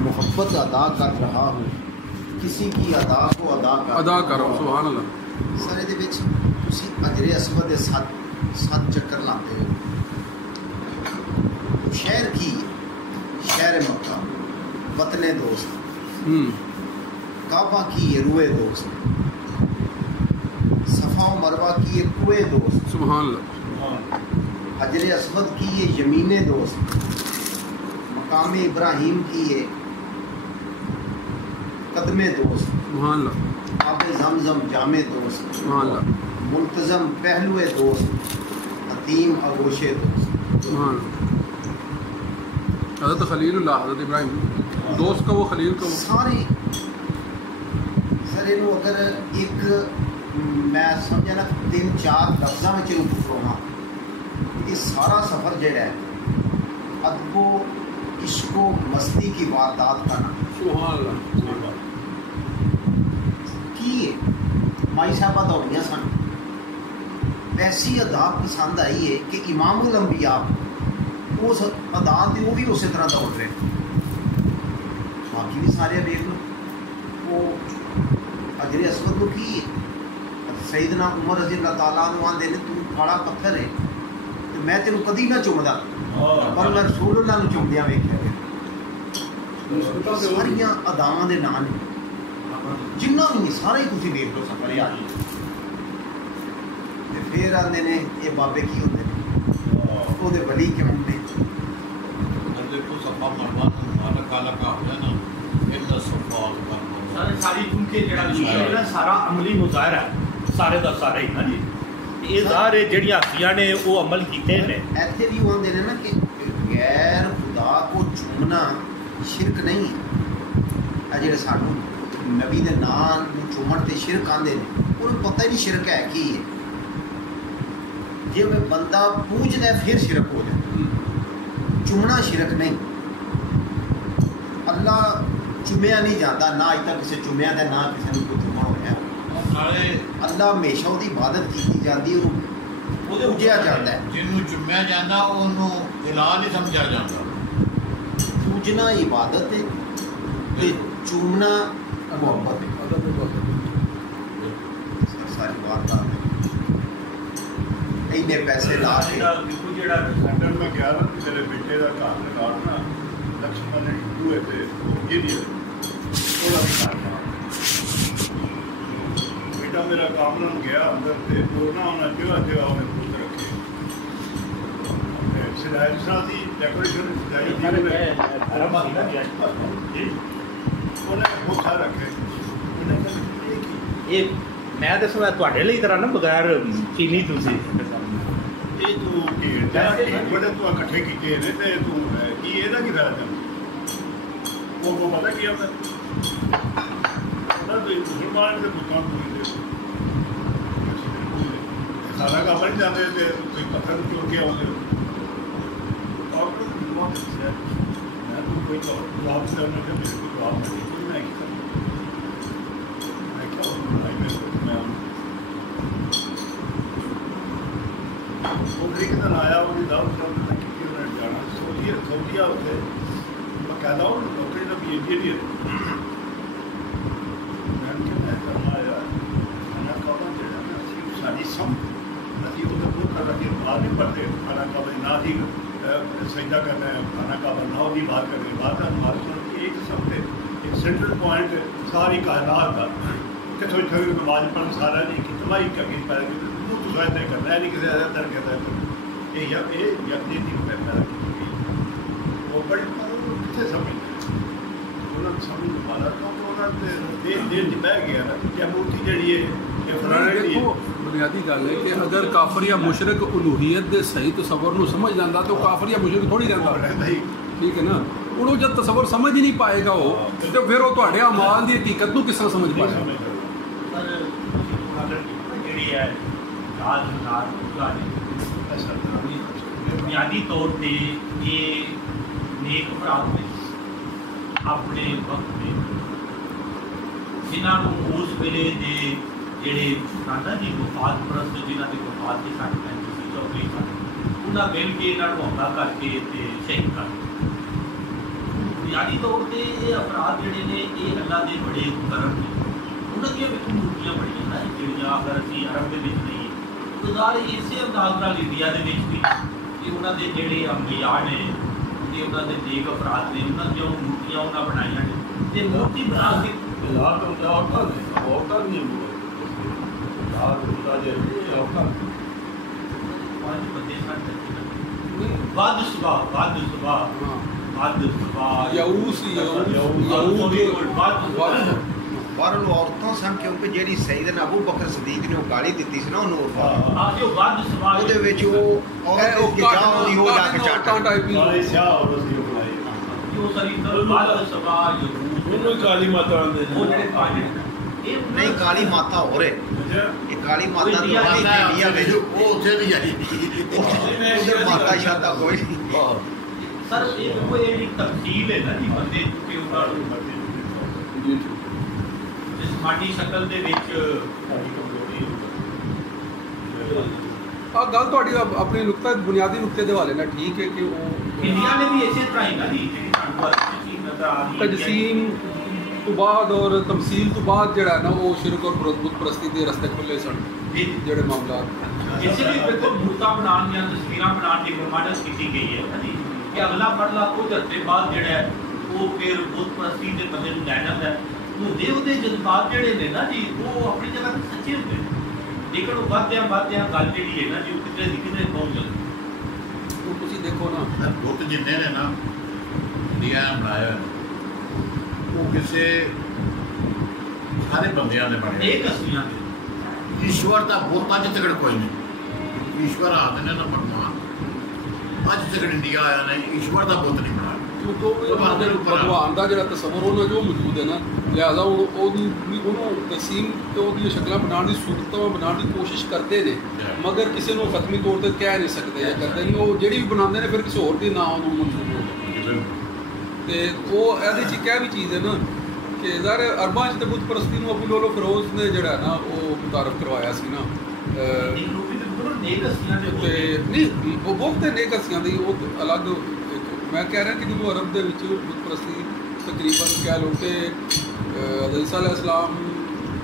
محبت ادا کر رہا ہوں کسی کی ادا کو ادا کرو سبحان اللہ سر یہ اجر اسود کے سات چکر لاتے ہو شہر کی شہر مکہ وطن دوست کعبہ کی یہ روئے دوست صفا و مروہ کی یہ کوئے دوست سبحان اللہ حجر اسود کی یہ یمین دوست مقام ابراہیم کی یہ قدم دوست سبحان اللہ آب زمزم جامع دوست سبحان اللہ ملتزم پہلو دوست حتیم آغوش دوست سبحان اللہ حضرت خلیل اللہ حضرت ابراہیم دوست کا وہ خلیل کا وہ سارے سر یہ اگر ایک میں سمجھا نا 3-4 لفظوں میں چلو پوچھوں یہ سارا سفر جڑا ہے ادب و عشق و مستی کی واردات کا نام سبحان اللہ کی مائی صاحبہ دوڑیاں سن ایسی ادا پسند آئی ہے کہ امام الانبیاء اس ادا تے وہ بھی اسی طرح دوڑ رہے باقی بھی سارے دیکھ لو وہ حجر اسود کو کی ہے سیدنا عمر رضی اللہ تعالیٰ عنہ آندے نے تو کالا پتھر ہے تو میں تینوں کدی نہ چومدا پر میں رسول اللہ نو چومدیاں ویکھیا ساریاں اداواں دے نام جنہ بھی سارے تسی دیکھ لو سفر آ پھر آندے نے یہ بابے کی ہوندے نے وہ دے ولی کیوں نے دیکھو صفا مروا مالا کالا کا ہو جانا الا صفا مروا ساری کیونکہ جڑا ہے نا سارا عملی مظاہرہ ہے سارے دا سارے ہی نا جی یہ ظاہر ہے جڑیاں ہستیاں نے وہ عمل کیتے نے ایتھے بھی وہ آندے نے نا کہ غیر خدا کو چومنا شرک نہیں ہے جڑے سانو نبی دے نام چومن تے شرک آندے نے انہوں پتہ ہی نہیں شرک ہے کی ہے جی میں بندہ پوجدا ہے پھر شرک ہو جائے چومنا شرک نہیں اللہ چومیا نہیں جاتا نہ اج تک کسی چومیا تے نہ کسی نے کوئی چومنا ہویا اللہ ہمیشہ وہ عبادت کی جاتی ہے پوجیا جاتا ہے جنوں چومیا جاتا انہوں الہ نہیں سمجھا جاتا پوجنا عبادت ہے تے چومنا محبت ہے ساری بات ہے اینے پیسے لا کے لنڈن میں گیا نا میرے بیٹے کا گھر نکالنا لکشمن نے ڈوئے تھے یہ بھی تھوڑا بھی کھانا بیٹا میرا کامرن گیا اندر تھے تو نہ انہیں جگہ جگہ انہیں خود رکھے سلائی جس طرح تھی ڈیکوریشن سلائی انہیں بھوکھا رکھے یہ میں تو سنا تواڈے لئی طرح نا بغیر چینی تسی یہ تو بڑے تو اکٹھے کیتے ہیں تے تو کی یہ نہ کی طرح وہ پتہ کیا ہوتا ہے مسلمان کے بتاؤ سارا کا بن جاتے تھے کوئی پتھر کیوں کیا ہوتے اور کوئی تو جواب کرنے کے میرے کو جواب نہیں وہ آیا وہ دعوت جانا سعودیہ اتنے باقاعدہ نوکری کا بھی نہیں میں کرنا کھانا کعبہ جہاں نا ساری سمجھ ابھی وہ کر رکھے بات نہیں پڑھتے کھانا کعبہ نہ ہی سجدہ کرنا ہے کھانا کعبہ نہ ہوگی بات کرنے بات ہے ہمارے سن کی ایک قسم سے ایک سینٹرل پوائنٹ ساری کائنات کا کہ تھوڑی تھوڑی نماز پڑھ سارا نہیں کہ تمہاری کمی پیدا کی تو سوچتے کرنا ہے نہیں کسی زیادہ تر کہتا ہے یہ یقینی پیدا کی وہ بڑی کتنے سمجھ انہوں نے سمجھ پالا کیونکہ انہوں نے دیر بہ گیا نا کیا مورتی جڑی ہے دیکھو بنیادی گل ہے کہ اگر کافر یا مشرک الوہیت دے صحیح تصور نو سمجھ لینا تو کافر یا مشرک تھوڑی رہتا ٹھیک ہے نا انہوں جب تصور سمجھ ہی نہیں پائے گا وہ تو پھر وہ تھوڑے اعمال دی حقیقت نو کس طرح سمجھ پائے گا بنیادی طور پہ یہ نیک افراد نے اپنے وقت میں جنہوں اس ویلے دے جڑے نا جی وفات پرست جنہوں کی وفات کی سٹ پینتی سی چوکری سٹ انہیں مل کے یہاں حملہ کر کے شہید کر بنیادی طور پہ یہ افراد جڑے نے یہ اللہ کے بڑے کرم نے انہوں کی مورتیاں بڑی نا جہاں اگر ابھی عرب کے نہیں گزار اسی انداز نال انڈیا کے بھی کہ انہوں کے جڑے انبیاء نے کہ انہوں کے نیک افراد نے انہوں جو مورتیاں انہیں بنائی ہیں مورتی بنا کے پر عورتوں سن کیونکہ جیڑی سیدنا ابو بکر صدیق نے گالی دیتی سی نا کالی ماتا نہیں کالی ماتا ہو رہے یہ کالی ماتا ماتا شاتا کوئی سر ایک تفصیل ہے نا جی بندے جسمانی شکل دے وچ گل تھوڑی اپنے نقطہ بنیادی نقطے دے حوالے نال ٹھیک ہے کہ وہ انڈیا نے بھی اسی طرح ہی نا جی تجسیم تو بعد اور تمثیل تو بعد جڑا ہے نا وہ شرک اور بت پرستی دے رستے کھلے سن جڑے معاملات اسی لیے بالکل مورتاں بنان یا تصویراں بنان کی فرمائش کی گئی ہے نا جی کہ اگلا مرحلہ کچھ عرصے بعد جڑا ہے وہ پھر بت پرستی دے بندے نوں لے جاندا ہے وہ دے جذبات جڑے نے نا جی وہ اپنی جگہ تے سچے ہوندے ہیں لیکن وہ باتیاں گل جڑی ہے نا جی وہ کتنے دی کتنے پہنچ جاندی وہ تسی دیکھو نا بت جننے نے نا انڈیا بنایا وہ کسی سارے بندیاں نے بنے ایک ہستیاں نے ایشور کا بت اج تک کوئی نہیں ایشور آتے نے نا بھگوان اج تک انڈیا آیا نے ایشور کا بت نہیں بنایا بھگوان کا جڑا تصور ہونا جو موجود ہے نا لہٰذا انہوں تقسیم تو شکل بنا کی صورتوں بنا کی کوشش کرتے ہیں مگر کسی کو ختمی طور پر کہہ نہیں سکتے یا کرتے نہیں وہ جہی بھی بنا پھر کسی اور بھی نام منسوخ ہوگا تو وہ یہ کیا بھی چیز ہے نا کہ ظاہر ارباں تو بت پرستی ابو لولو فروز نے جڑا نا وہ متعارف کروایا سی نا نہیں وہ بہت نیک ہستیاں دی وہ الگ میں کہہ رہا کہ جب عرب دے وچ بت پرستی تقریباً کہہ لو کہ حضرت عیسیٰ علیہ السلام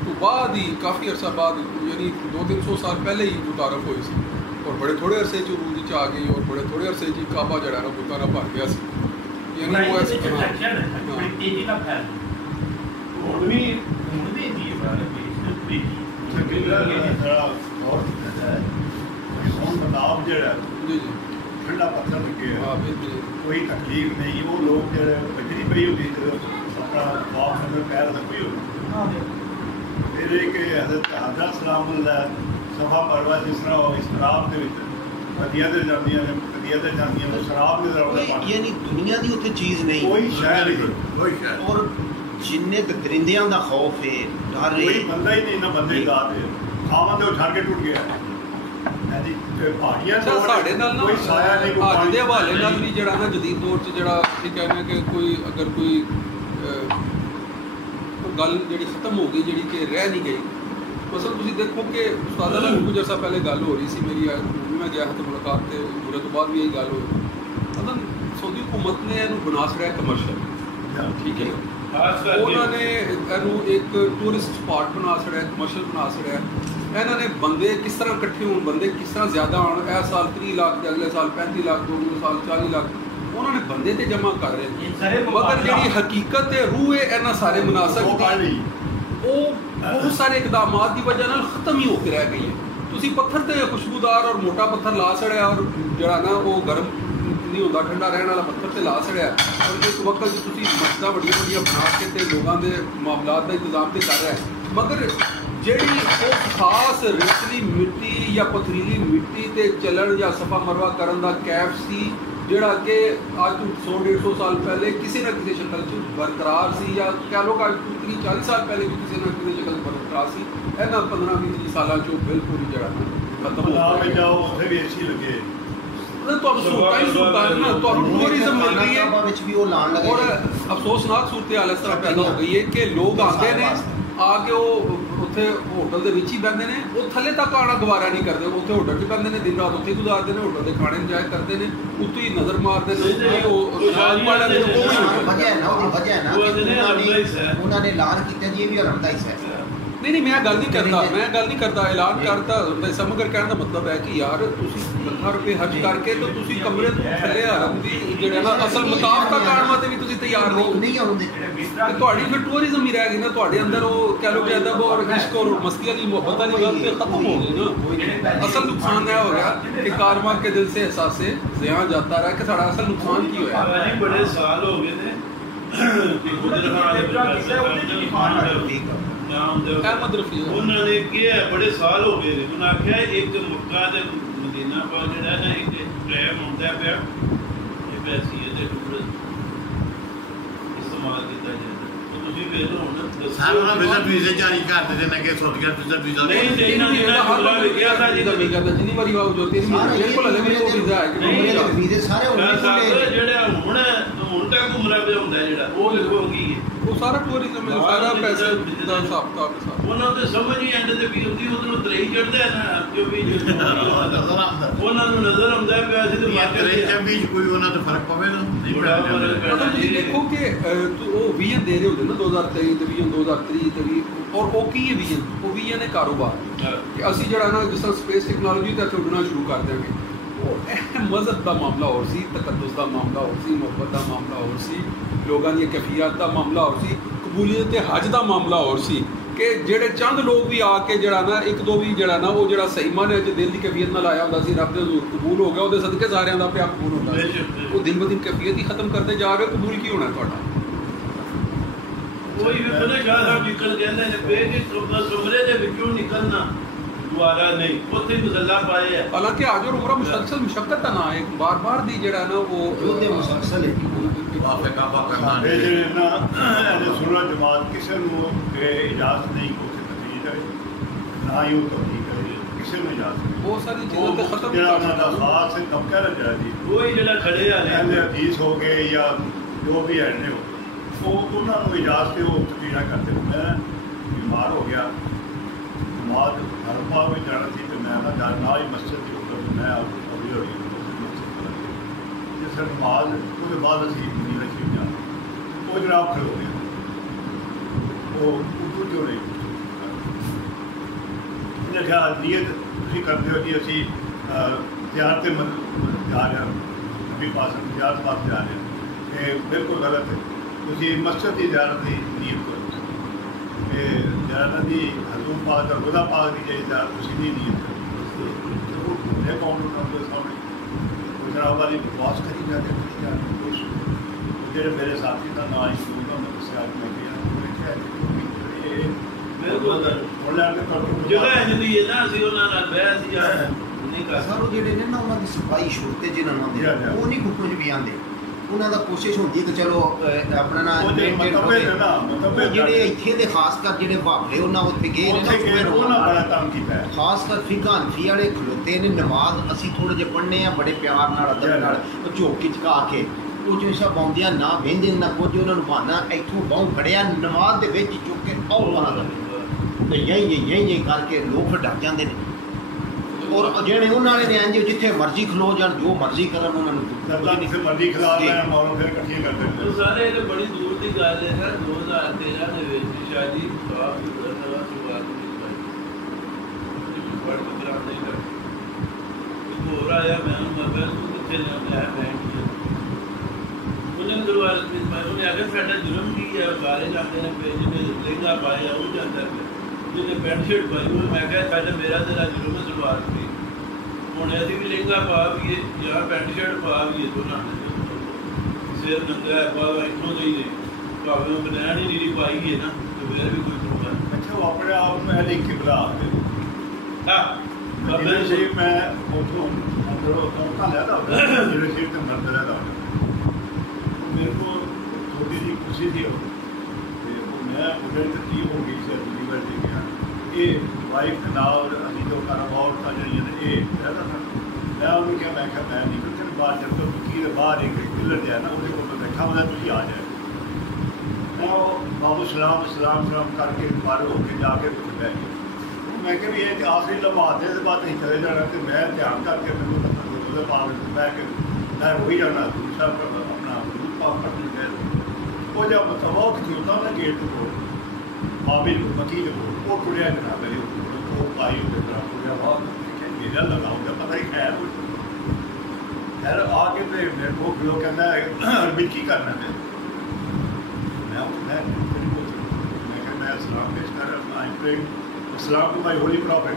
تو بعد ہی کافی عرصہ بعد یعنی 200-300 سال پہلے ہی متعارف ہوئی سی اور بڑے تھوڑے عرصے عروج آ گئی اور بڑے تھوڑے عرصے کعبہ جڑا نا بتاں نال بھر گیا سی یعنی وہ ایسے ٹھنڈا پتھر لگے کوئی تکلیف نہیں وہ لوگ جڑے بجری پی ہوتی اپنا باپ اندر پیر رکھی ہوتی پھر ایک حضرت حضرت سلام اللہ صفا مروا جس طرح اس شراب کے ندیاں تے جاندیاں نے ندیاں تے جاندیاں وہ شراب کے ضرورت یعنی دنیا دی اوتھے چیز نہیں کوئی شے نہیں اور جننے درندیاں دا خوف ہے ڈر ہے کوئی بندہ ہی نہیں نہ بندے ذات ہے کھاواں تے اٹھا کے ٹوٹ گیا حج دے حوالے نال بھی جڑا نا جدید دور چ جڑا یہ کہنا کہ کوئی اگر کوئی گل جڑی ختم ہو گئی جڑی کہ رہ نہیں گئی مثلا تسی دیکھو کہ استاد کچھ عرصہ پہلے گل ہو رہی سی میری میں گیا تو ملاقات تے پورے تو بعد بھی یہی گل ہوئی ਮਤਲਬ ਸਾਊਦੀ ਹੁਕੂਮਤ ਨੇ ਇਹਨੂੰ ਬਣਾ ਛੜਿਆ ਕਮਰਸ਼ੀਅਲ, ਠੀਕ ਹੈ। ਉਹਨਾਂ ਨੇ ਇਹਨੂੰ ਇੱਕ ਟੂਰਿਸਟ ਸਪਾਟ ਬਣਾ ਛੜਿਆ, ਕਮਰਸ਼ੀਅਲ ਬਣਾ ਛੜਿਆ। ਇਹਨਾਂ ਨੇ ਬੰਦੇ ਕਿਸ ਤਰ੍ਹਾਂ ਇਕੱਠੇ ਹੋਣ, ਬੰਦੇ ਕਿਸ ਤਰ੍ਹਾਂ ਜ਼ਿਆਦਾ ਆਉਣ, ਇਹ ਸਾਲ 30 ਲੱਖ ਤੇ ਅਗਲੇ ਸਾਲ 35 ਲੱਖ, ਅਗਲੇ ਸਾਲ 40 ਲੱਖ, ਉਹਨਾਂ ਨੇ ਬੰਦੇ ਤੇ ਜਮ੍ਹਾਂ ਕਰ ਰਹੇ। ਮਗਰ ਜਿਹੜੀ ਹਕੀਕਤ ਹੈ, ਰੂਹ ਹੈ ਇਹਨਾਂ ਸਾਰੇ ਮਨਾਸਕ ਦੀ, ਉਹ ਬਹੁਤ ਸਾਰੇ ਇਕਦਾਮਾਤ ਦੀ ਵਜ੍ਹਾ ਨਾਲ ਖਤਮ ਹੀ ਹੋ ਕੇ ਰਹਿ ਗਈ ਹੈ। ਤੁਸੀਂ ਪੱਥਰ ਤੇ ਖੁਸ਼ਬੂਦਾਰ ਔਰ ਮੋਟਾ ਪੱਥਰ ਲਾ ਛੜਿਆ, ਔਰ ਜਿਹੜਾ ਨਾ ਉਹ ਗਰਮ ਨਹੀਂ ਹੁੰਦਾ, ਠੰਡਾ ਰਹਿਣ ਵਾਲਾ ਪੱਥਰ ਤੇ ਲਾ ਛੜਿਆ, ਔਰ ਇੱਕ ਵਕਤ ਤੁਸੀਂ ਮਸਜਿਦਾਂ ਵੱਡੀਆਂ ਵੱਡੀਆਂ ਬਣਾ ਕੇ ਤੇ ਲੋਕਾਂ ਦੇ ਮਾਮਲਾਤ ਦਾ ਇੰਤਜ਼ਾਮ ਤੇ ਕਰ ਰਿਹਾ ਹੈ। ਮਗਰ ਜਿਹੜੀ ਉਹ ਖਾਸ ਰੇਤਲੀ ਮਿੱਟੀ ਜਾਂ ਪਥਰੀਲੀ ਮਿੱਟੀ ਤੇ ਚੱਲਣ ਜਾਂ ਸਫਾ ਮਰਵਾ ਕਰਨ ਦਾ ਕੈਫ ਸੀ, ਜਿਹੜਾ ਕਿ ਅੱਜ ਤੋਂ 100-150 ਸਾਲ ਪਹਿਲੇ ਕਿਸੇ ਨਾ ਕਿਸੇ ਸ਼ਕਲ 'ਚ ਬਰਕਰਾਰ ਸੀ, ਜਾਂ ਕਹਿ ਲਓ ਕਿ 30-40 ਸਾਲ ਪਹਿਲੇ ਵੀ ਕਿਸੇ ਨਾ ਕਿਸੇ ਸ਼ਕਲ ਬਰਕਰਾਰ ਸੀ। ਇਹਨਾਂ 15-20 ਸਾਲਾਂ 'ਚੋਂ ਬਿਲਕੁਲ ਹੀ ਜਿਹੜਾ ਖਤਮ ਹੋ ਗਿਆ। ਉੱਥੇ ਵੀ ਏਸੀ ਲੱਗੇ, ਤੁਹਾਨੂੰ ਸਹੂਲਤਾਂ ਹੀ ਸਹੂਲਤਾਂ ਨਾ, ਤੁਹਾਨੂੰ ਟੂਰਿਜ਼ਮ ਮਿਲ ਰਹੀ ਹੈ। ਔਰ ਅਫਸੋਸਨਾਕ ਸੂਰਤ ਹਾਲ ਇਸ ਤਰ੍ਹਾਂ ਪੈਦਾ ਹੋ ਗਈ ਹੈ ਕਿ ਲੋਕ ਆਉਂਦੇ ਨੇ, ਆ ਕੇ ਉਹ ਉੱਥੇ ਹੋਟਲ ਦੇ ਵਿੱਚ ਹੀ ਬਹਿੰਦੇ ਨੇ, ਉਹ ਥੱਲੇ ਤੱਕ ਆਉਣਾ ਗਵਾਰਾ ਨਹੀਂ ਕਰਦੇ, ਉੱਥੇ ਹੋਟਲ 'ਚ ਬਹਿੰਦੇ ਨੇ, ਦਿਨ ਰਾਤ ਉੱਥੇ ਗੁਜ਼ਾਰਦੇ ਨੇ, ਹੋਟਲ ਦੇ ਖਾਣੇ ਇੰਜੋਏ ਕਰਦੇ ਨੇ, ਉੱਥੇ ਹੀ ਨਜ਼ਰ ਮਾਰਦੇ ਨੇ। ਉਹਨਾਂ ਨੇ ਐਲਾਨ ਕੀਤਾ ਜੀ ਇਹ ਵੀ ਹਰਮ ਦਾ ਹਿੱਸਾ ਹੈ। ਨਹੀਂ, ਮੈਂ ਗੱਲ ਨਹੀਂ ਕਰਦਾ ਐਲਾਨ ਕਰਤਾ ਮਗਰ ਕਹਿਣ ਦਾ ਮਤਲਬ ਹੈ ਕਿ ਯਾਰ ਤੁਸੀਂ ਲੱਖਾਂ ਰੁਪਏ ਖਰਚ ਕਰਕੇ ਤਾਂ ਤੁਸੀਂ ਕਮਰੇ ਤੋਂ ਥੱਲੇ ਹਰਮ ਦੀ ਜਿਹੜਾ ਨਾ ਅਸਲ ਮੁਤਾਬਕਾ ਕਰਨ ਵਾਸਤੇ ਵੀ ਤੁਸੀਂ ਤਿਆਰ ਨਹੀਂ ਆਉਂਦੇ। ਤੁਹਾਡੀ ਫਿਰ ਟੂਰਿਜ਼ਮ ਹੀ ਰਹਿ ਗਈ ਨਾ, ਤੁਹਾਡੇ ਅੰਦਰ ਉਹ ਕਹਿ ਲਓ ਕਿ ਅਦਬ ਔਰ ਇਸ਼ਕ ਔਰ ਮਸਤੀ ਵਾਲੀ ਮੁਹੱਬਤ ਵਾਲੀ ਗੱਲ ਤੇ ਖਤਮ ਹੋ ਗਈ ਨਾ। ਅਸਲ ਨੁਕਸਾਨ ਇਹ ਹੋ ਗਿਆ ਕਿ ਕਾਰਵਾਂ ਕੇ ਦਿਲ ਸੇ ਅਹਿਸਾਸੇ ਜ਼ਿਆਂ ਜਾਤਾ ਰਹਾ, ਕਿ ਸਾਡਾ ਅਸਲ ਨੁਕਸਾਨ ਕੀ ਹੋਇਆ। ਬੜੇ ਸਾਲ ਹੋ ਗਏ ਨੇ ਉਹਨਾਂ ਨੇ ਕਿਹਾ, ਬੜੇ ਸਾਲ ਹੋ ਗਏ ਨੇ, ਉਹਨਾਂ ਆਖਿਆ ਇੱਕ ਮੱਕਾ ਤੇ ਮਦੀਨਾ ਪਾ ਜਿਹੜਾ ਨਾ ਇੱਕ ਟ੍ਰੈਮ ਹੁੰਦਾ ਪਿਆ, ਇਹ ਪੈਸੀ ਇਹਦੇ ਟੁਕੜੇ ਇਸਤੇਮਾਲ ਕੀਤਾ ਜਾਂਦਾ। ਤੁਸੀਂ ਵੇਖ ਲਓ ਹੁਣ ਸਾਰਾ ਵਿਜ਼ਟ ਵੀਜ਼ੇ ਜਾਰੀ ਕਰ ਦਿੰਦੇ ਨੇ ਕਿ ਸੌਦੀਆ ਵਿਜ਼ਟ ਵੀਜ਼ਾ ਨਹੀਂ ਇਹਨਾਂ ਲਿਖਿਆ ਤਾਂ ਜੀ ਨਹੀਂ ਕਰਦਾ, ਜਿੰਨੀ ਵਾਰੀ ਆਓ ਜੋਤੀ ਬਿਲਕੁਲ ਅਲੱਗ ਹੀ ਵੀਜ਼ਾ ਹੈ ਕਿ ਵੀਜ਼ੇ ਸਾਰੇ ਜਿਹੜਾ ਹੁਣ ਤੱਕ ਘੁੰਮਣਾ ਪਿਆ ਹੁੰਦਾ ਜਿਹੜਾ ਉਹ ਲਿਖੋ ਕੀ ਹੈ, ਉਹ ਸਾਰਾ ਟੂਰਿਜ਼ਮ ਹੈ, ਸਾਰਾ ਪੈਸੇ ਦਾ ਹਿਸਾਬ ਕਿਤਾਬ। ਉਹਨਾਂ ਨੂੰ ਸਮਝ ਨਹੀਂ ਆਉਂਦੀ ਤੇ ਵੀ ਹੁੰਦੀ ਉਧਰੋਂ ਤਰੇਈ ਚੜਦਾ ਹੈ ਨਾ, ਜੋ ਵੀ ਉਹਨਾਂ ਨੂੰ ਨਜ਼ਰ ਆਉਂਦਾ ਪਿਆ ਸੀ ਤੇ ਮਾਰਕੀਟ ਵੀ ਕੋਈ ਉਹਨਾਂ ਦਾ ਫਰਕ ਪਵੇ ਨਾ ਨਹੀਂ ਪੜਿਆ ਮਤਲਬ ਤੁਸੀਂ ਦੇਖੋ ਕਿ ਉਹ ਵਿਜ਼ਨ ਦੇ ਰਹੇ ਹੁੰਦੇ ਨਾ 2023 ਤੇ ਵਿਜ਼ਨ 2030 ਤੇ ਵੀ, ਔਰ ਉਹ ਕੀ ਹੈ ਵਿਜ਼ਨ? ਉਹ ਵਿਜ਼ਨ ਹੈ ਕਾਰੋਬਾਰ, ਕਿ ਅਸੀਂ ਜਿਹੜਾ ਨਾ ਜਿਸ ਤਰ੍ਹਾਂ ਸਪੇਸ ਟੈਕਨੋਲੋਜੀ ਤੇ ਇੱਥੇ ਉੱਡਣਾ ਸ਼ੁਰੂ ਕਰ ਦਿਆਂਗੇ। ਉਹ ਮਜ਼ਹਬ ਦਾ ਮਾਮਲਾ ਹੋਰ ਸੀ, ਤਕੱਦੁਸ ਦਾ ਮਾਮਲਾ ਹੋਰ ਸੀ, ਮੁਹੱਬਤ ਦਾ ਮਾਮਲਾ ਹੋਰ ਸੀ, ਲੋਕਾਂ ਦੀਆਂ ਕੈਫੀਅਤ ਦਾ ਮਾਮਲਾ ਹੋਰ ਸੀ, ਕਬੂਲੀਅਤ ਤੇ ਹੱਜ ਦਾ ਮਾਮਲਾ ਹੋਰ ਸੀ, ਕਿ ਜਿਹੜੇ ਚੰਦ ਲੋਕ ਵੀ ਆ ਕੇ ਜਿਹੜਾ ਨਾ ਇੱਕ ਦੋ ਵੀ ਜਿਹੜਾ ਨਾ ਉਹ ਜਿਹੜਾ ਸਹੀ ਮਾਨੇ ਚ ਦਿਲ ਦੀ ਕੈਫੀਅਤ ਨਾਲ ਆਇਆ ਹੁੰਦਾ ਸੀ, ਰੱਬ ਦੇ ਹਜ਼ੂਰ ਕਬੂਲ ਹੋ ਗਿਆ, ਉਹਦੇ ਸਦਕੇ ਸਾਰਿਆਂ ਦਾ ਪਿਆ ਕਬੂਲ ਹੁੰਦਾ ਸੀ। ਉਹ ਦਿਨ ਬ ਦਿਨ ਕੈਫੀਅਤ ਹੀ ਖਤਮ ਕਰਦੇ ਜਾ ਰਹੇ, ਕਬੂਲ ਕੀ ਹੋਣਾ ਤੁਹਾਡਾ? ਕੋਈ ਵੀ ਬਨੇ ਸ਼ਾਹ ਸਾਹਿਬ ਨਿਕਲ ਜਾਂਦੇ ਨੇ ਬੇਜੀ ਸੁਮਰੇ ਦੇ ਵਿੱਚੋਂ ਨਿਕਲਣਾ ਦੁਆਰਾ ਨਹੀਂ, ਉੱਥੇ ਮਸਲਾ ਪਾਏ ਆ। ਹਾਲਾਂਕਿ ਆਜ ਔਰ ਉਮਰਾ ਮੁਸਲਸਲ ਮੁਸ਼ੱਕਤ ਦਾ ਨਾ ਹੈ, ਬਾਰ-ਬਾਰ ਦੀ ਜਿਹੜਾ ਨਾ ਉਹ ਉਹਦੇ ਮੁਸਲਸਲ ਹੈ। ਇਹ ਜਿਹੜੇ ਨਾ ਸੁਨਨਾ ਜਮਾਤ ਕਿਸੇ ਨੂੰ ਇਜਾਜ਼ਤ ਨਹੀਂ ਉੱਥੇ ਤਕਰੀਰ ਕਰੇ, ਨਾ ਹੀ ਉਹ ਤਬਲੀਗ ਕਰੇ, ਕਿਸੇ ਨੂੰ ਇਜਾਜ਼ਤ ਨਹੀਂ। ਬਹੁਤ ਸਾਰੀ ਚੀਜ਼ਾਂ ਤੇ ਖਤਮ ਜਿਹੜਾ ਉਹਨਾਂ ਦਾ ਖਾਸ ਤਬਕਾ ਰੱਖਿਆ ਜੀ, ਉਹੀ ਜਿਹੜਾ ਖੜੇ ਆ ਨੇ ਹਦੀਸ ਹੋ ਗਏ ਜਾਂ ਜੋ ਵੀ ਹੈ ਨੇ, ਉਹ ਉਹਨਾਂ ਨੂੰ ਇਜਾਜ਼ਤ ਉਹ ਤਕਰੀਰਾਂ ਕਰਦੇ। ਮੈਂ ਬਿਮਾਰ ਹੋ ਗਿਆ, ਨਮਾਜ਼ ਹਰ ਪਾਕ ਵਿੱਚ ਜਾਣਾ ਸੀ ਤੇ ਮੈਂ ਨਾਲ ਹੀ ਮਸਜਿਦ ਦੇ ਉੱਪਰ ਮੈਂ ਅਬੀ ਹੋਈ ਜਿਸ ਨਮਾਜ਼ ਉਹਦੇ ਬਾਅਦ ਅਸੀਂ ਮਦੀਨਾ ਸ਼ਰੀਫ ਜਾਣਾ, ਉਹ ਜਨਾਬ ਖੜੋ ਗਿਆ, ਉਹ ਉਰਦੂ ਚੋਂ ਨਹੀਂ ਉਹਨੇ ਕਿਹਾ ਨੀਅਤ ਤੁਸੀਂ ਕਰਦੇ ਹੋ ਕਿ ਅਸੀਂ ਤਿਆਰ ਤੇ ਜਾ ਰਹੇ ਹਾਂ, ਨਬੀ ਪਾਸ ਤਿਆਰ ਪਾਸ ਜਾ ਰਹੇ ਹਾਂ, ਇਹ ਬਿਲਕੁਲ ਗਲਤ ਹੈ। ਤੁਸੀਂ ਮਸਜਿਦ ਦੀ ਜ਼ਿਆਰਤ ਦੀ ਨੀਅਤ ਕਰੋ, ਇਹ ਜ਼ਿਆਰਤ ਦੀ ਹਜ਼ੂਰ ਪਾਕ ਦਾ ਖੁਦਾ ਪਾਕ ਦੀ ਜਿਹੜੀ ਤੁਸੀਂ ਨਹੀਂ ਨੀਅਤ ਕਰੋ। ਉਹ ਕੌਣ ਦੇ ਸਾਹਮਣੇ ਜਨਾਬ ਵਾਲੀ ਬਕਵਾਸ ਕਰੀ ਜਾਂਦੇ ਕੁਛ ਜਿਹੜੇ ਮੇਰੇ ਸਾਥੀ ਦਾ ਨਾਂ ਹੀ ਉਹਨਾਂ ਨੂੰ ਦੱਸਿਆ ਮੈਂ ਕਿਹਾ ਬਿਲਕੁਲ ਜਗ੍ਹਾ ਜਿਹੜੀ ਹੈ ਨਾ ਅਸੀਂ ਉਹਨਾਂ ਨਾਲ ਬਹਿਸ ਜਾਂ ਨਹੀਂ ਕਰ ਸਰ ਉਹ ਜਿਹੜੇ ਨੇ ਨਾ ਉਹਨਾਂ ਦੀ ਸਫਾਈ ਸ਼ੁਰਤੇ ਜਿਹਨਾਂ ਨੂੰ ਆਉਂਦੇ ਉਹ ਨਹੀਂ ਕੁਝ ਵੀ ਆਉਂਦੇ, ਉਹਨਾਂ ਦਾ ਕੋਸ਼ਿਸ਼ ਹੁੰਦੀ ਹੈ ਕਿ ਚਲੋ ਆਪਣਾ ਨਾ ਜਿਹੜੇ ਇੱਥੇ ਦੇ ਖਾਸ ਕਰ ਜਿਹੜੇ ਵਾਪਰੇ ਉਹਨਾਂ ਉੱਥੇ ਗਏ ਨੇ ਨਾ, ਉਹਨਾਂ ਬੜਾ ਤੰਗ ਕੀਤਾ, ਖਾਸ ਕਰ ਫਿਕਾਨਫੀ ਵਾਲੇ ਖਲੋਤੇ ਨੇ, ਨਮਾਜ਼ ਅਸੀਂ ਥੋੜੇ ਜਿਹੇ ਪੜ੍ਹਨੇ ਆ ਬੜੇ ਪਿਆਰ ਨਾਲ ਅਦਬ ਨਾਲ, ਉਹ ਝੋਕੀ ਚਕਾ ਕੇ ਉਹ ਜੋ ਸਭ ਆਉਂਦੀਆਂ ਨਾ ਬਹਿੰਦੇ ਨਾ ਕੁਝ, ਉਹਨਾਂ ਨੂੰ ਬਹਾਨਾ ਇੱਥੋਂ ਬਾਹੋਂ ਫੜਿਆ ਨਮਾਜ਼ ਦੇ ਵਿੱਚ ਚੁੱਕ ਕੇ ਆਉ ਬਣਾ ਦਿੰਦੇ ਤੇ ਯਹੀ ਕਰਕੇ ਲੋਕ ਡਰ ਜਾਂਦੇ ਨੇ। ਔਰ ਜਿਹੜੇ ਉਹਨਾਂ ਨੇ ਇੰਜ ਜਿੱਥੇ ਮਰਜ਼ੀ ਖਲੋ ਜਾਣ ਜੋ ਮਰਜ਼ੀ ਕਰਨ ਉਹਨਾਂ ਨੂੰ ਜਿੱਥੇ ਮਰਜ਼ੀ ਖਿਲਾ ਲੈਣ ਮੌਲੋਂ ਫਿਰ ਇਕੱਠੀਆਂ ਕਰਦੇ ਨੇ ਸਾਰੇ ਇਹ ਬੜੀ ਦੂਰ ਦੀ ਗੱਲ ਹੈ ਸਰ 2013 ਦੇ ਵਿੱਚ ਸ਼ਾਦੀ ਸਾਹਿਬ ਦੀ ਨਵਾਂ ਸ਼ੁਰੂਆਤ ਕੀਤੀ ਬੜਾ ਬਦਲਾਅ ਨਹੀਂ ਕਰ ਹੋਰ ਆਇਆ ਮੈਂ ਮਗਰ ਕਿੱਥੇ ਨਾ ਮੈਂ ਬੈਠ ਗਿਆ ਉਹਨਾਂ ਦਰਵਾਜ਼ੇ ਵਿੱਚ ਮੈਂ ਉਹਨੇ ਅਗਰ ਸਾਡਾ ਜੁਰਮ ਕੀ ਹੈ ਬਾਰੇ ਜਾਂਦੇ ਨੇ ਪੇਜ ਨੇ ਲਹਿੰਗਾ ਪਾਇਆ ਉਹ ਜਾਂਦਾ ਹੈ ਜਿਹਨੇ ਪੈਂਟ ਸ਼ਰਟ ਪਾਈ ਉਹ ਮੈਂ ਕਿਹਾ ਸਾਡਾ ਮੇਰਾ ਤੇਰਾ ਜੁਰਮ ਹੈ ਸਲਵਾਰ ਦੀ ਹੁਣ ਅਸੀਂ ਵੀ ਲਹਿੰਗਾ ਪਾ ਵੀ ਜਾਂ ਪੈਂਟ ਸ਼ਰਟ ਪਾ ਵੀ ਦੋਨਾਂ ਨੇ ਸਿਰ ਨੰਗਾ ਪਾ ਇੱਥੋਂ ਦੇ ਹੀ ਭਾਵੇਂ ਉਹ ਬਨੈਣ ਹੀ ਨੀਰੀ ਪਾਈ ਹੈ ਨਾ ਤੇ ਫਿਰ ਵੀ ਕੋਈ ਪ੍ਰੋਬਲਮ ਅੱਛਾ ਉਹ ਆਪਣੇ ਆਪ ਨੂੰ ਇਹ ਲਿਖ ਕੇ ਬੁਲਾ ਹਾਂ ਬਾਬੇ ਜੀ ਮੈਂ ਉਥੋਂ ਅੰਦਰੋਂ ਤਾਂ ਲਿਆ ਦਾ ਜਿਹੜੇ ਸ਼ੇਰ ਤੇ ਮਰਦ ਲਿਆ ਦਾ ਮੇਰੇ ਕੋਲ ਥੋੜੀ ਜਿਹੀ ਖੁਸ਼ੀ ਸੀ ਉਹ ਤੇ ਮੈਂ ਉਹਦੇ ਤੇ ਕੀ ਹੋ ਗਈ ਸੀ ਯੂਨੀਵਰਸਿਟੀ ਗਿਆ ਇਹ ਵਾਈਫ ਨਾਲ ਅਸੀਂ ਤੋਂ ਕਾਰੋਬਾਰ ਤਾਂ ਜਿਹੜੀਆਂ ਨੇ ਇਹ ਰਹਿਦਾ ਮੈਂ ਉਹਨੂੰ ਕਿਹਾ ਮੈਂ ਨਹੀਂ ਕਿਤੇ ਬਾਹਰ ਜਦ ਤੋਂ ਕੀ ਬਾਹਰ ਇੱਕ ਕਿਲਰ ਜਿਹਾ ਨਾ ਉਹਦੇ ਕੋਲ ਬੈਠਾ ਹੁੰਦਾ ਤੁਸੀਂ ਆ ਜਾਏ ਮੈਂ ਉਹ ਬਾਬੂ ਸਲਾਮ ਕਰਕੇ ਬਾਹਰ ਹੋ ਕੇ ਜਾ ਕੇ ਬਹਿ ਗਿਆ ਮੈਂ ਕਿਹਾ ਵੀ ਇਹ ਆਖਰੀ ਲਮਹਾਤ ਦੇ ਬਾਅਦ ਅਸੀਂ ਚਲੇ ਜਾਣਾ ਤੇ ਮੈਂ ਧਿਆਨ ਕਰਕੇ ਮੈਨੂੰ ਉਹਦੇ ਬਾਅਦ ਬਹਿ ਕੇ ਮੈਂ ਹੋਈ ਜਾਣਾ ਦੂਸਰਾ ਆਪਣਾ ਪਾਪ ਕਰਨੀ ਹੈ ਉਹ ਜਦ ਮਤਲਬ ਕਿ ਹੁੰਦਾ ਨਾ ਗੇਟ ਤੋਂ ਮਾਬਿਲ ਵਕੀਲ ਉਹ ਕੁੜਿਆ ਜਨਾਬ ਮੇਰੇ ਉਹ ਭਾਈ ਉਹਦੇ ਤਰ੍ਹਾਂ ਕੁੜਿਆ ਬਹੁਤ ਮੇਰਾ ਲਗਾਉਂਦਾ ਪਤਾ ਹੀ ਹੈ ਯਾਰ ਆ ਕੇ ਤੇ ਮੇਰੇ ਕੋਲ ਲੋਕ ਕਹਿੰਦਾ ਅਰਬੀ ਕੀ ਕਰਨਾ ਹੈ ਮੈਂ ਕਹਿੰਦਾ ਸਲਾਮ ਪੇਸ਼ ਕਰ ਆਈ ਪ੍ਰੇ Salam to my holy prophet.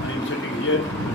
I am sitting here.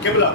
Qibla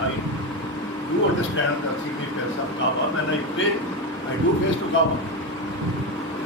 I do understand the significance of Kaaba and I pray I do face to Kaaba.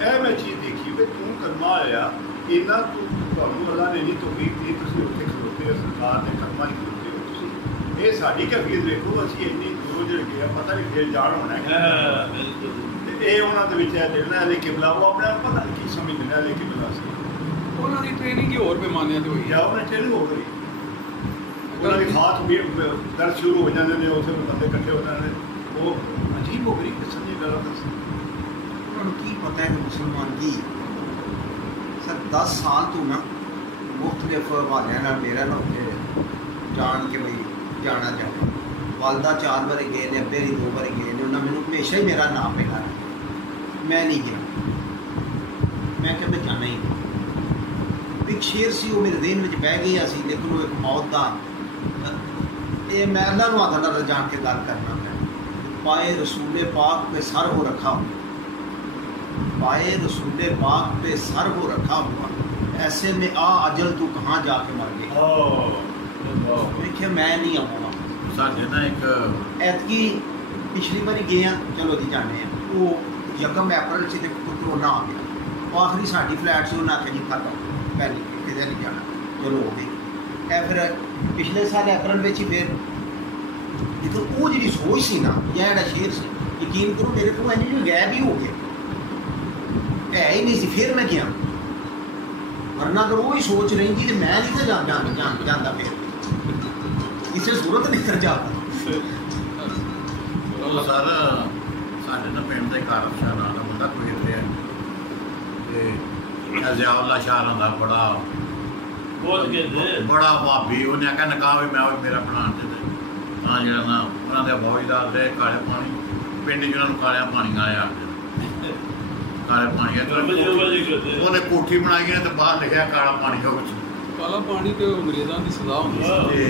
ਇਹ ਮੈਂ ਚੀਜ਼ ਦੇਖੀ ਵੀ ਤੂੰ ਕਰਮਾ ਆਇਆ ਇਹਨਾਂ ਤੁਹਾਨੂੰ ਅੱਲਾ ਨੇ ਨਹੀਂ ਤੋਫੀਕ ਦਿੱਤੀ ਤੁਸੀਂ ਉੱਥੇ ਖਲੋਤੇ ਹੋ ਸਰਕਾਰ ਦੇ ਕਰਮਾਂ ਹੀ ਖਲੋਤੇ ਹੋ ਤੁਸੀਂ ਇਹ ਸਾਡੀ ਕੈਫੀਅਤ ਦੇਖੋ ਅਸੀਂ ਇੰਨੀ ਦੂਰੋਂ ਜਿਹੜੇ ਗਏ ਪਤਾ ਨਹੀਂ ਫਿਰ ਜਾਣ ਹੋਣਾ ਹੈ ਤੇ ਇਹ ਉਹਨਾਂ ਦੇ ਵਿੱਚ ਹੈ ਜਿਹੜਾ ਲੈ ਕੇ ਬੁਲਾਓ ਆਪਣੇ ਆਪ ਪਤਾ ਨਹੀਂ ਕੀ ਸਮਝਦੇ ਲੈ ਕੇ ਬੁਲਾ ਸੀ ਉਹਨਾਂ ਦੀ ਟ੍ਰੇਨਿੰਗ ਹੀ ਹੋਰ ਪੈਮਾਨਿਆਂ ਤੇ ਹੋਈ ਜਾਂ ਉਹਨਾਂ ਟ੍ਰੇਨਿੰਗ ਹੋ ਗਈ ਉਹਨਾਂ ਦੀ ਖਾਸ ਵੀ ਦਰਦ ਸ਼ੁਰੂ ਹੋ ਜਾਂਦੇ ਨੇ ਉੱਥੇ ਬੰਦੇ ਇਕੱਠੇ ਹੋ ਜਾਂਦੇ ਨੇ ਉਹ ਅਜੀਬ ਹੋ ਗਈ ਕਿਸਮ ਦੀ ਗੱਲ ਦੱਸ کی پتہ ہے کہ مسلمان کی سر 10 سال تو نا مختلف حوالے میرا نہ جان کے بھائی جانا چاہتا والدہ 4 بار گئے نے ابے بھی 2 بار گئے نے انہیں مینوں ہمیشہ ہی میرا نام پہ لایا میں نہیں گیا میں کہ میں جانا ہی ایک شیر سی وہ میرے ذہن میں بہ گیا سی لیکن وہ ایک موت دا یہ میں اللہ نو آدھا نظر جان کے گل کرنا میں پائے رسول پاک پہ سر ہو رکھا ہوں پائے رسول پاک پہ سر کو رکھا ہوا ایسے میں اجل تو کہاں جا کے مر گئی دیکھیے میں نہیں آؤں گا ساڈے نا ایک ایتکی پچھلی باری گئے ہیں چلو جی جانے ہیں وہ 1 اپریل سے کرونا آ گیا وہ آخری ساری فلیٹ سے انہیں آخیا جی ختم پہلے کدھر نہیں جانا چلو ہو گئی اے پھر پچھلے سال اپریل میں ہی پھر جتنے وہ جی سوچ سی نا یا جڑا شیر سی یقین کرو میرے کو غائب ہی ہو گیا ہے ہی نہیں سی پھر میں گیا ورنہ اگر وہی سوچ رہی تھی تو میں نہیں تھا جانا پھر اسے ضرورت نہیں کر جاتا سر ساڈے نا پنڈ کا کارم شاہ نام کا بندہ کوئی اتنے ضیاء اللہ شاہ کا بڑا بھابی انہیں آخیا نکاح بھی میں میرا بنا ہاں جا نا انہوں نے فوجدار دے کالے پانی پنڈ چ کالیا پانی آیا کالے پانی انہیں کوٹھی بنائی ہے تو باہر لکھا کالا پانی کا کچھ کالا پانی تو انگریزوں کی سزا ہوتی ہے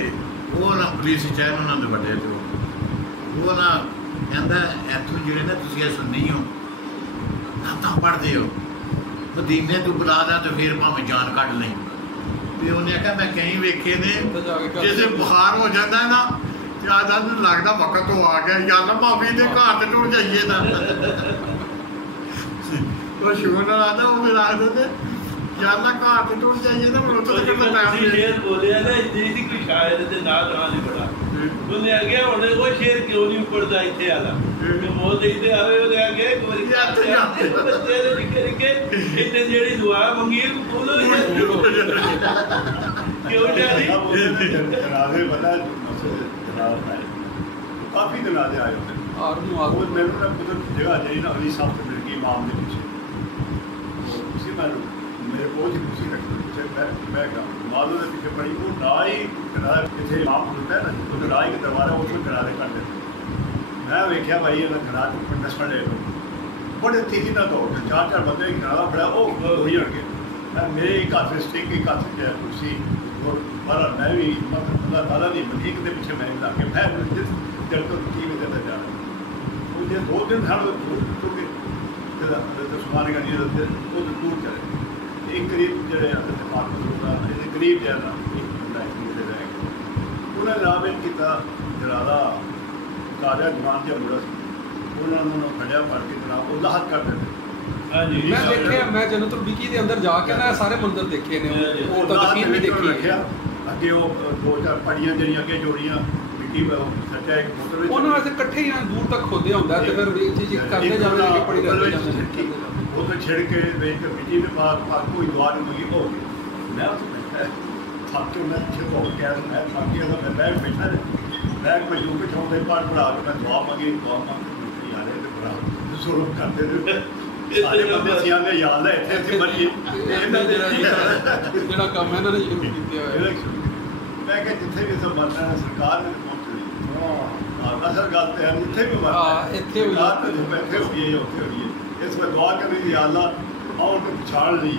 وہ نا پولیس چاہے انہوں نے وڈے تو وہ نا کہہ اتوں جڑے نا تھی سننی ہو نعت پڑھتے ہو مدینے تو بلا دیا تو پھر بھاویں جان کٹ لیں انہیں آخیا میں کہیں ویکھے نے جیسے بخار ہو جاتا ہے نا لگتا وقت تو آ گیا یا بابی کے گھر سے ٹر جائیے نا شور آتا وہ پھر آخر یا گھر سے ٹر جائیے نا شیر بولیا نا کوئی شاعر نہ بڑا انہیں آگیا وہ شیر کیوں نہیں پڑھتا اتنے والا موت دیکھتے آئے وہ لے گئے گوری بچے نے نکے نکے اتنے جیڑی دعا منگی قبول ہوئی کیوں جاری جنازے پتا کافی جنازے آئے ہوتے ہیں اور میرے کو قدرت جگہ جی نا علی صاحب سے مل گئی امام کے پیچھے اسی میں میرے کو خوشی رکھتے پیچھے میں معلوم کے پیچھے پڑی وہ نہ ہی کنارے پیچھے امام ہوتا ہے نا تو نہ ہی دربارہ اس میں کنارے کر دیتے میں ویکیا بھائی یہ کنارے پر نسل لے لو بڑے تیزی نہ دوڑ 4 بندے کنارا پڑا وہ ہوئی ہٹ گئے میرے ایک ہاتھ اسٹک ایک ہاتھ جو ہے کرسی اور بارہ میں بھی اللہ تعالیٰ نہیں ایک دن پیچھے میں لا کے میں جب تک ٹی وی دیتا جا رہا مجھے 2 دن ہر کیونکہ سمان کا نہیں رہتے وہ تو دور چلے ایک قریب جڑے حضرت پاک ہوگا قریب جو ہے نا ایک بندہ رہے گا انہوں نے نام ان کی جنازہ کاریا جوان جب مڑا انہوں نے کھڑیا پڑھ کے جناب وہ لاحت کر دیتے میں دیکھے میں جنت البقیع دے اندر جا کے نا سارے منظر دیکھے نے وہ تدفین بھی دیکھی ہے اگے وہ 2-4 پڑیاں جڑیاں اگے جوڑیاں مٹی سچا ایک موٹر وچ انہاں واسطے کٹھے ہی دور تک کھودے ہوندا تے پھر چیز کرتے جاندے کہ پڑی رہتے جاندے وہ تو چھڑ کے ویچ کے مٹی میں پاک کوئی دعا نہیں مانگی ہو گئی میں تھک کے میں پیچھے ہو کے میں تھک گیا میں بیٹھ بیٹھا بیٹھ میں یوں پہ چھوڑ دے پاٹ پڑھا کے میں دعا مانگی یار ہے پڑھا ضرور کرتے سارے بندے سیاں یاد ہے اتنے بڑی جڑا کام ہے نا شروع کیتے ہوئے میں کہ جتھے بھی سب مرنا ہے سرکار نے پہنچ اصل گل تو ہے جتھے بھی مرنا سرکار تو جو بیٹھے ہوئی ہے ہوتے ہوئی ہے اس میں دعا کریں کہ یا اللہ آؤ تو پچھاڑ لی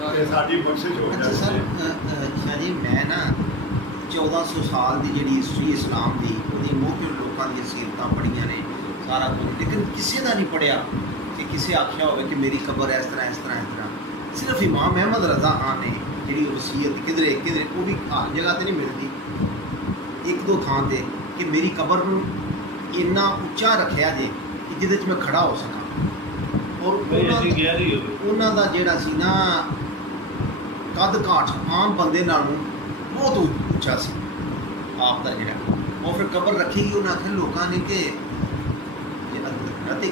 کہ ساری بخشش ہو جائے سر شاہ جی میں نا 1400 سال دی جڑی ہسٹری اسلام دی وہ موقع لوگوں دی سیرتاں پڑھیاں نے سارا کچھ لیکن کسی دا نہیں پڑھیا کہ کسی آخیا ہوئے کہ میری قبر اس طرح اس طرح اس طرح صرف امام احمد رضا خان نے جڑی وصیت کدھرے کدھرے وہ بھی ہر جگہ تے نہیں ملتی 1-2 تھان تے کہ میری قبر نو اتنا اچا رکھیا جے کہ جہد میں کھڑا ہو سکا اور انہاں دا جڑا سی نا قد کاٹ عام بندے نالوں بہت اچا سی آپ دا جڑا اور پھر قبر رکھی گئی انہاں آخر لوگوں نے کہ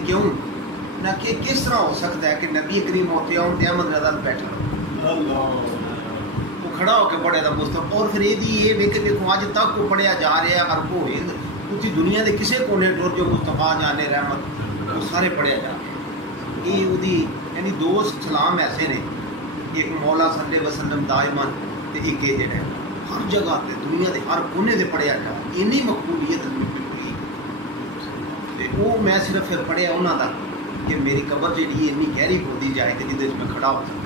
کیوں نہ کہ کس طرح ہو سکتا ہے کہ نبی کریم ہوتے آؤ تے احمد رضا بیٹھا وہ کھڑا ہو کے پڑھے دا مصطفیٰ اور پھر یہ دیکھو اج تک وہ پڑھیا جا رہا ہے اربو ہند پوری دنیا کے کسی کونے ٹور جو مصطفیٰ جانے رحمت وہ سارے پڑھیا جا رہے ہیں یہ وہی یعنی 2 سلام ایسے نے ایک مولا صلی اللہ علیہ وسلم دائمان تے ایک یہ جڑا ہر جگہ تے دنیا کے ہر کونے سے پڑھیا جا اینی مقبولیت وہ میں صرف پھر پڑھیا انہوں تک کہ میری قبر جی اینی گہری کھودی جائے کہ جہد میں کھڑا ہو سکتا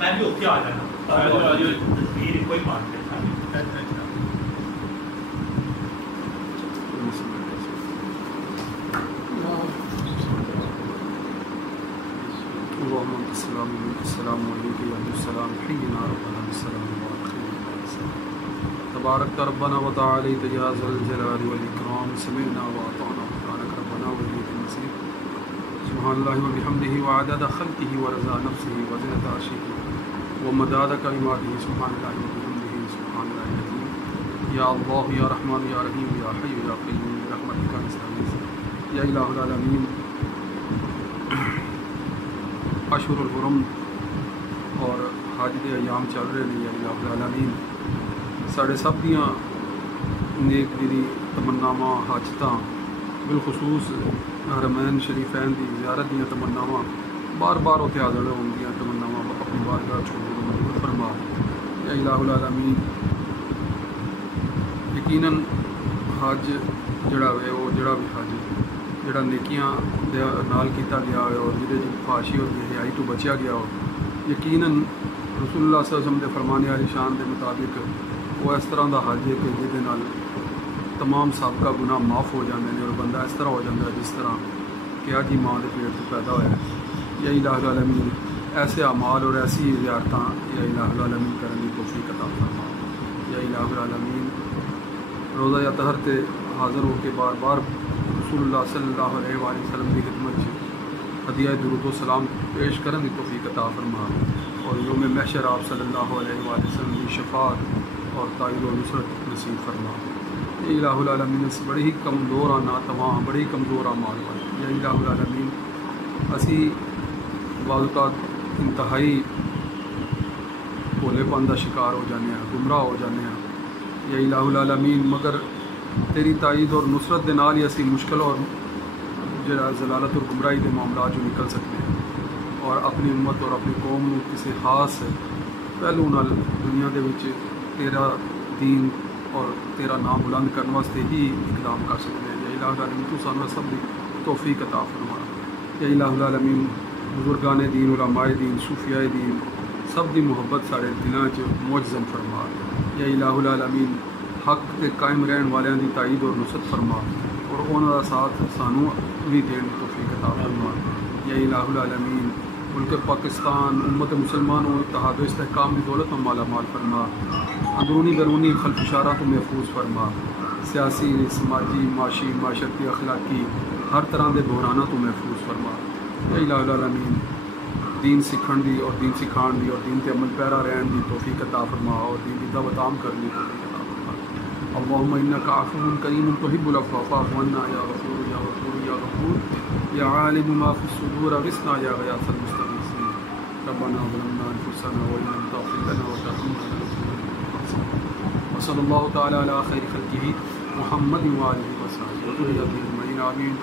میں بھی اتنے آ جانا کوئی مان السلام علیکم و السلام حینا ربنا السلام تبارک ربنا وتعالی یا ذا الجلال والاکرام سمعنا واطعنا غفرانک ربنا والیک المصیر سبحان اللہ وبحمدہ وعدد خلقہ ورضا نفسہ وزنۃ عرشہ ومداد کلماتہ سبحان اللہ وبحمدہ سبحان اللہ العظیم یا اللہ یا رحمان یا رحیم یا حی یا قیوم برحمتک نستغیث یا الہ العالمین اشہر الحرم اور حج دے ایام چل رہے ہیں یا الہ العالمین ساڑھے سب دیاں نیک دلی تمناواں حاجتاں بالخصوص حرمین شریفین دی زیارت دیاں تمناواں بار بار اتنے حاضر ہون دیاں تمناواں اپنی بارگاہ چھوڑ فرما یا الہ العالمین یقیناً حج جڑا ہوئے وہ جڑا بھی حج جڑا نیکیاں نال کیتا گیا ہوئے اور جہدے فحاشی اور بے-حیائی تو بچیا گیا ہو یقیناً رسول اللہ صلی اللہ علیہ وسلم دے فرمانے والی شان دے مطابق وہ اس طرح دا حج ہے کہ جہدے نال تمام سابقہ گناہ معاف ہو جاندے ہیں اور بندہ اس طرح ہو جاتا ہے جس طرح کہ آج ہی ماں دے پیٹ سے پیدا ہوا ہے یا الہ العالمین ایسے اعمال اور ایسی زیارتاں یا الہ العالمین کرنے کی توفیق عطا فرما یا الہ العالمین روزہ یا طہر تے حاضر ہو کے بار بار رسول اللہ صلی اللہ علیہ وسلم کی خدمت ہدیہ درود و سلام پیش کرن دی توفیق عطا فرما اور یوم محشر آپ صلی اللہ علیہ وآلہ وسلم کی شفاعت اور تائید و نصرت نصیب فرما. یا الہ العالمین اس بڑی ہی کمزور ناتواں بڑی ہی کمزور مال یا الہ العالمین اسی بعض اوقات انتہائی بھولے پن کا شکار ہو جانے ہیں گمراہ ہو جانے ہیں یا الہ العالمین مگر تیری تائید اور نصرت دے نال ہی اسی مشکل اور جڑا ضلالت اور گمراہی کے معاملات جو نکل سکتے ہیں اور اپنی امت اور اپنی قوم کو کسی خاص پہلو نال دنیا دے وچ تیرا دین اور تیرا نام بلند کرنے واسطے ہی اقدام کر سکتے ہیں. یا الہ العالمین تو سانو سب دی توفیق عطا فرما. یا الہ العالمین بزرگان دین علماء دین صوفیاء دین سب دی محبت سارے دلاں چ معجزم فرما. یا الہ العالمین حق تے قائم رہن والیاں دی تائید اور نصرت فرما اور انہاں دا ساتھ سانو بھی دین توفیق عطا فرما. یا الہ العالمین ملک پاکستان امت مسلمانوں اتحاد و استحکام کی دولت و مالا مال فرما. اندرونی بیرونی خلفشارہ کو محفوظ فرما. سیاسی سماجی معاشی معاشرتی اخلاقی ہر طرح دے بحرانات کو محفوظ فرما. یا الہ العالمین دین سکھن دی اور دین سکھان دی اور دین تے عمل پیرا رہن دی توفیق عطا فرما اور دین دی دعوت عام کرنے دی توفیق عطا فرما. اللہم انک عفو کریم تحب العفو فاعف عنا یا غفور یا غفور یا غفور یا عالم ما فی الصدور اغثنا یا غیاث المستغیثین. ربنا ظلمنا انفسنا وان لم تغفر لنا وترحمنا لنكونن وصلی اللہ تعالی علی خیر خلقہ محمد وآلہ وصحبہ اجمعین. آمین.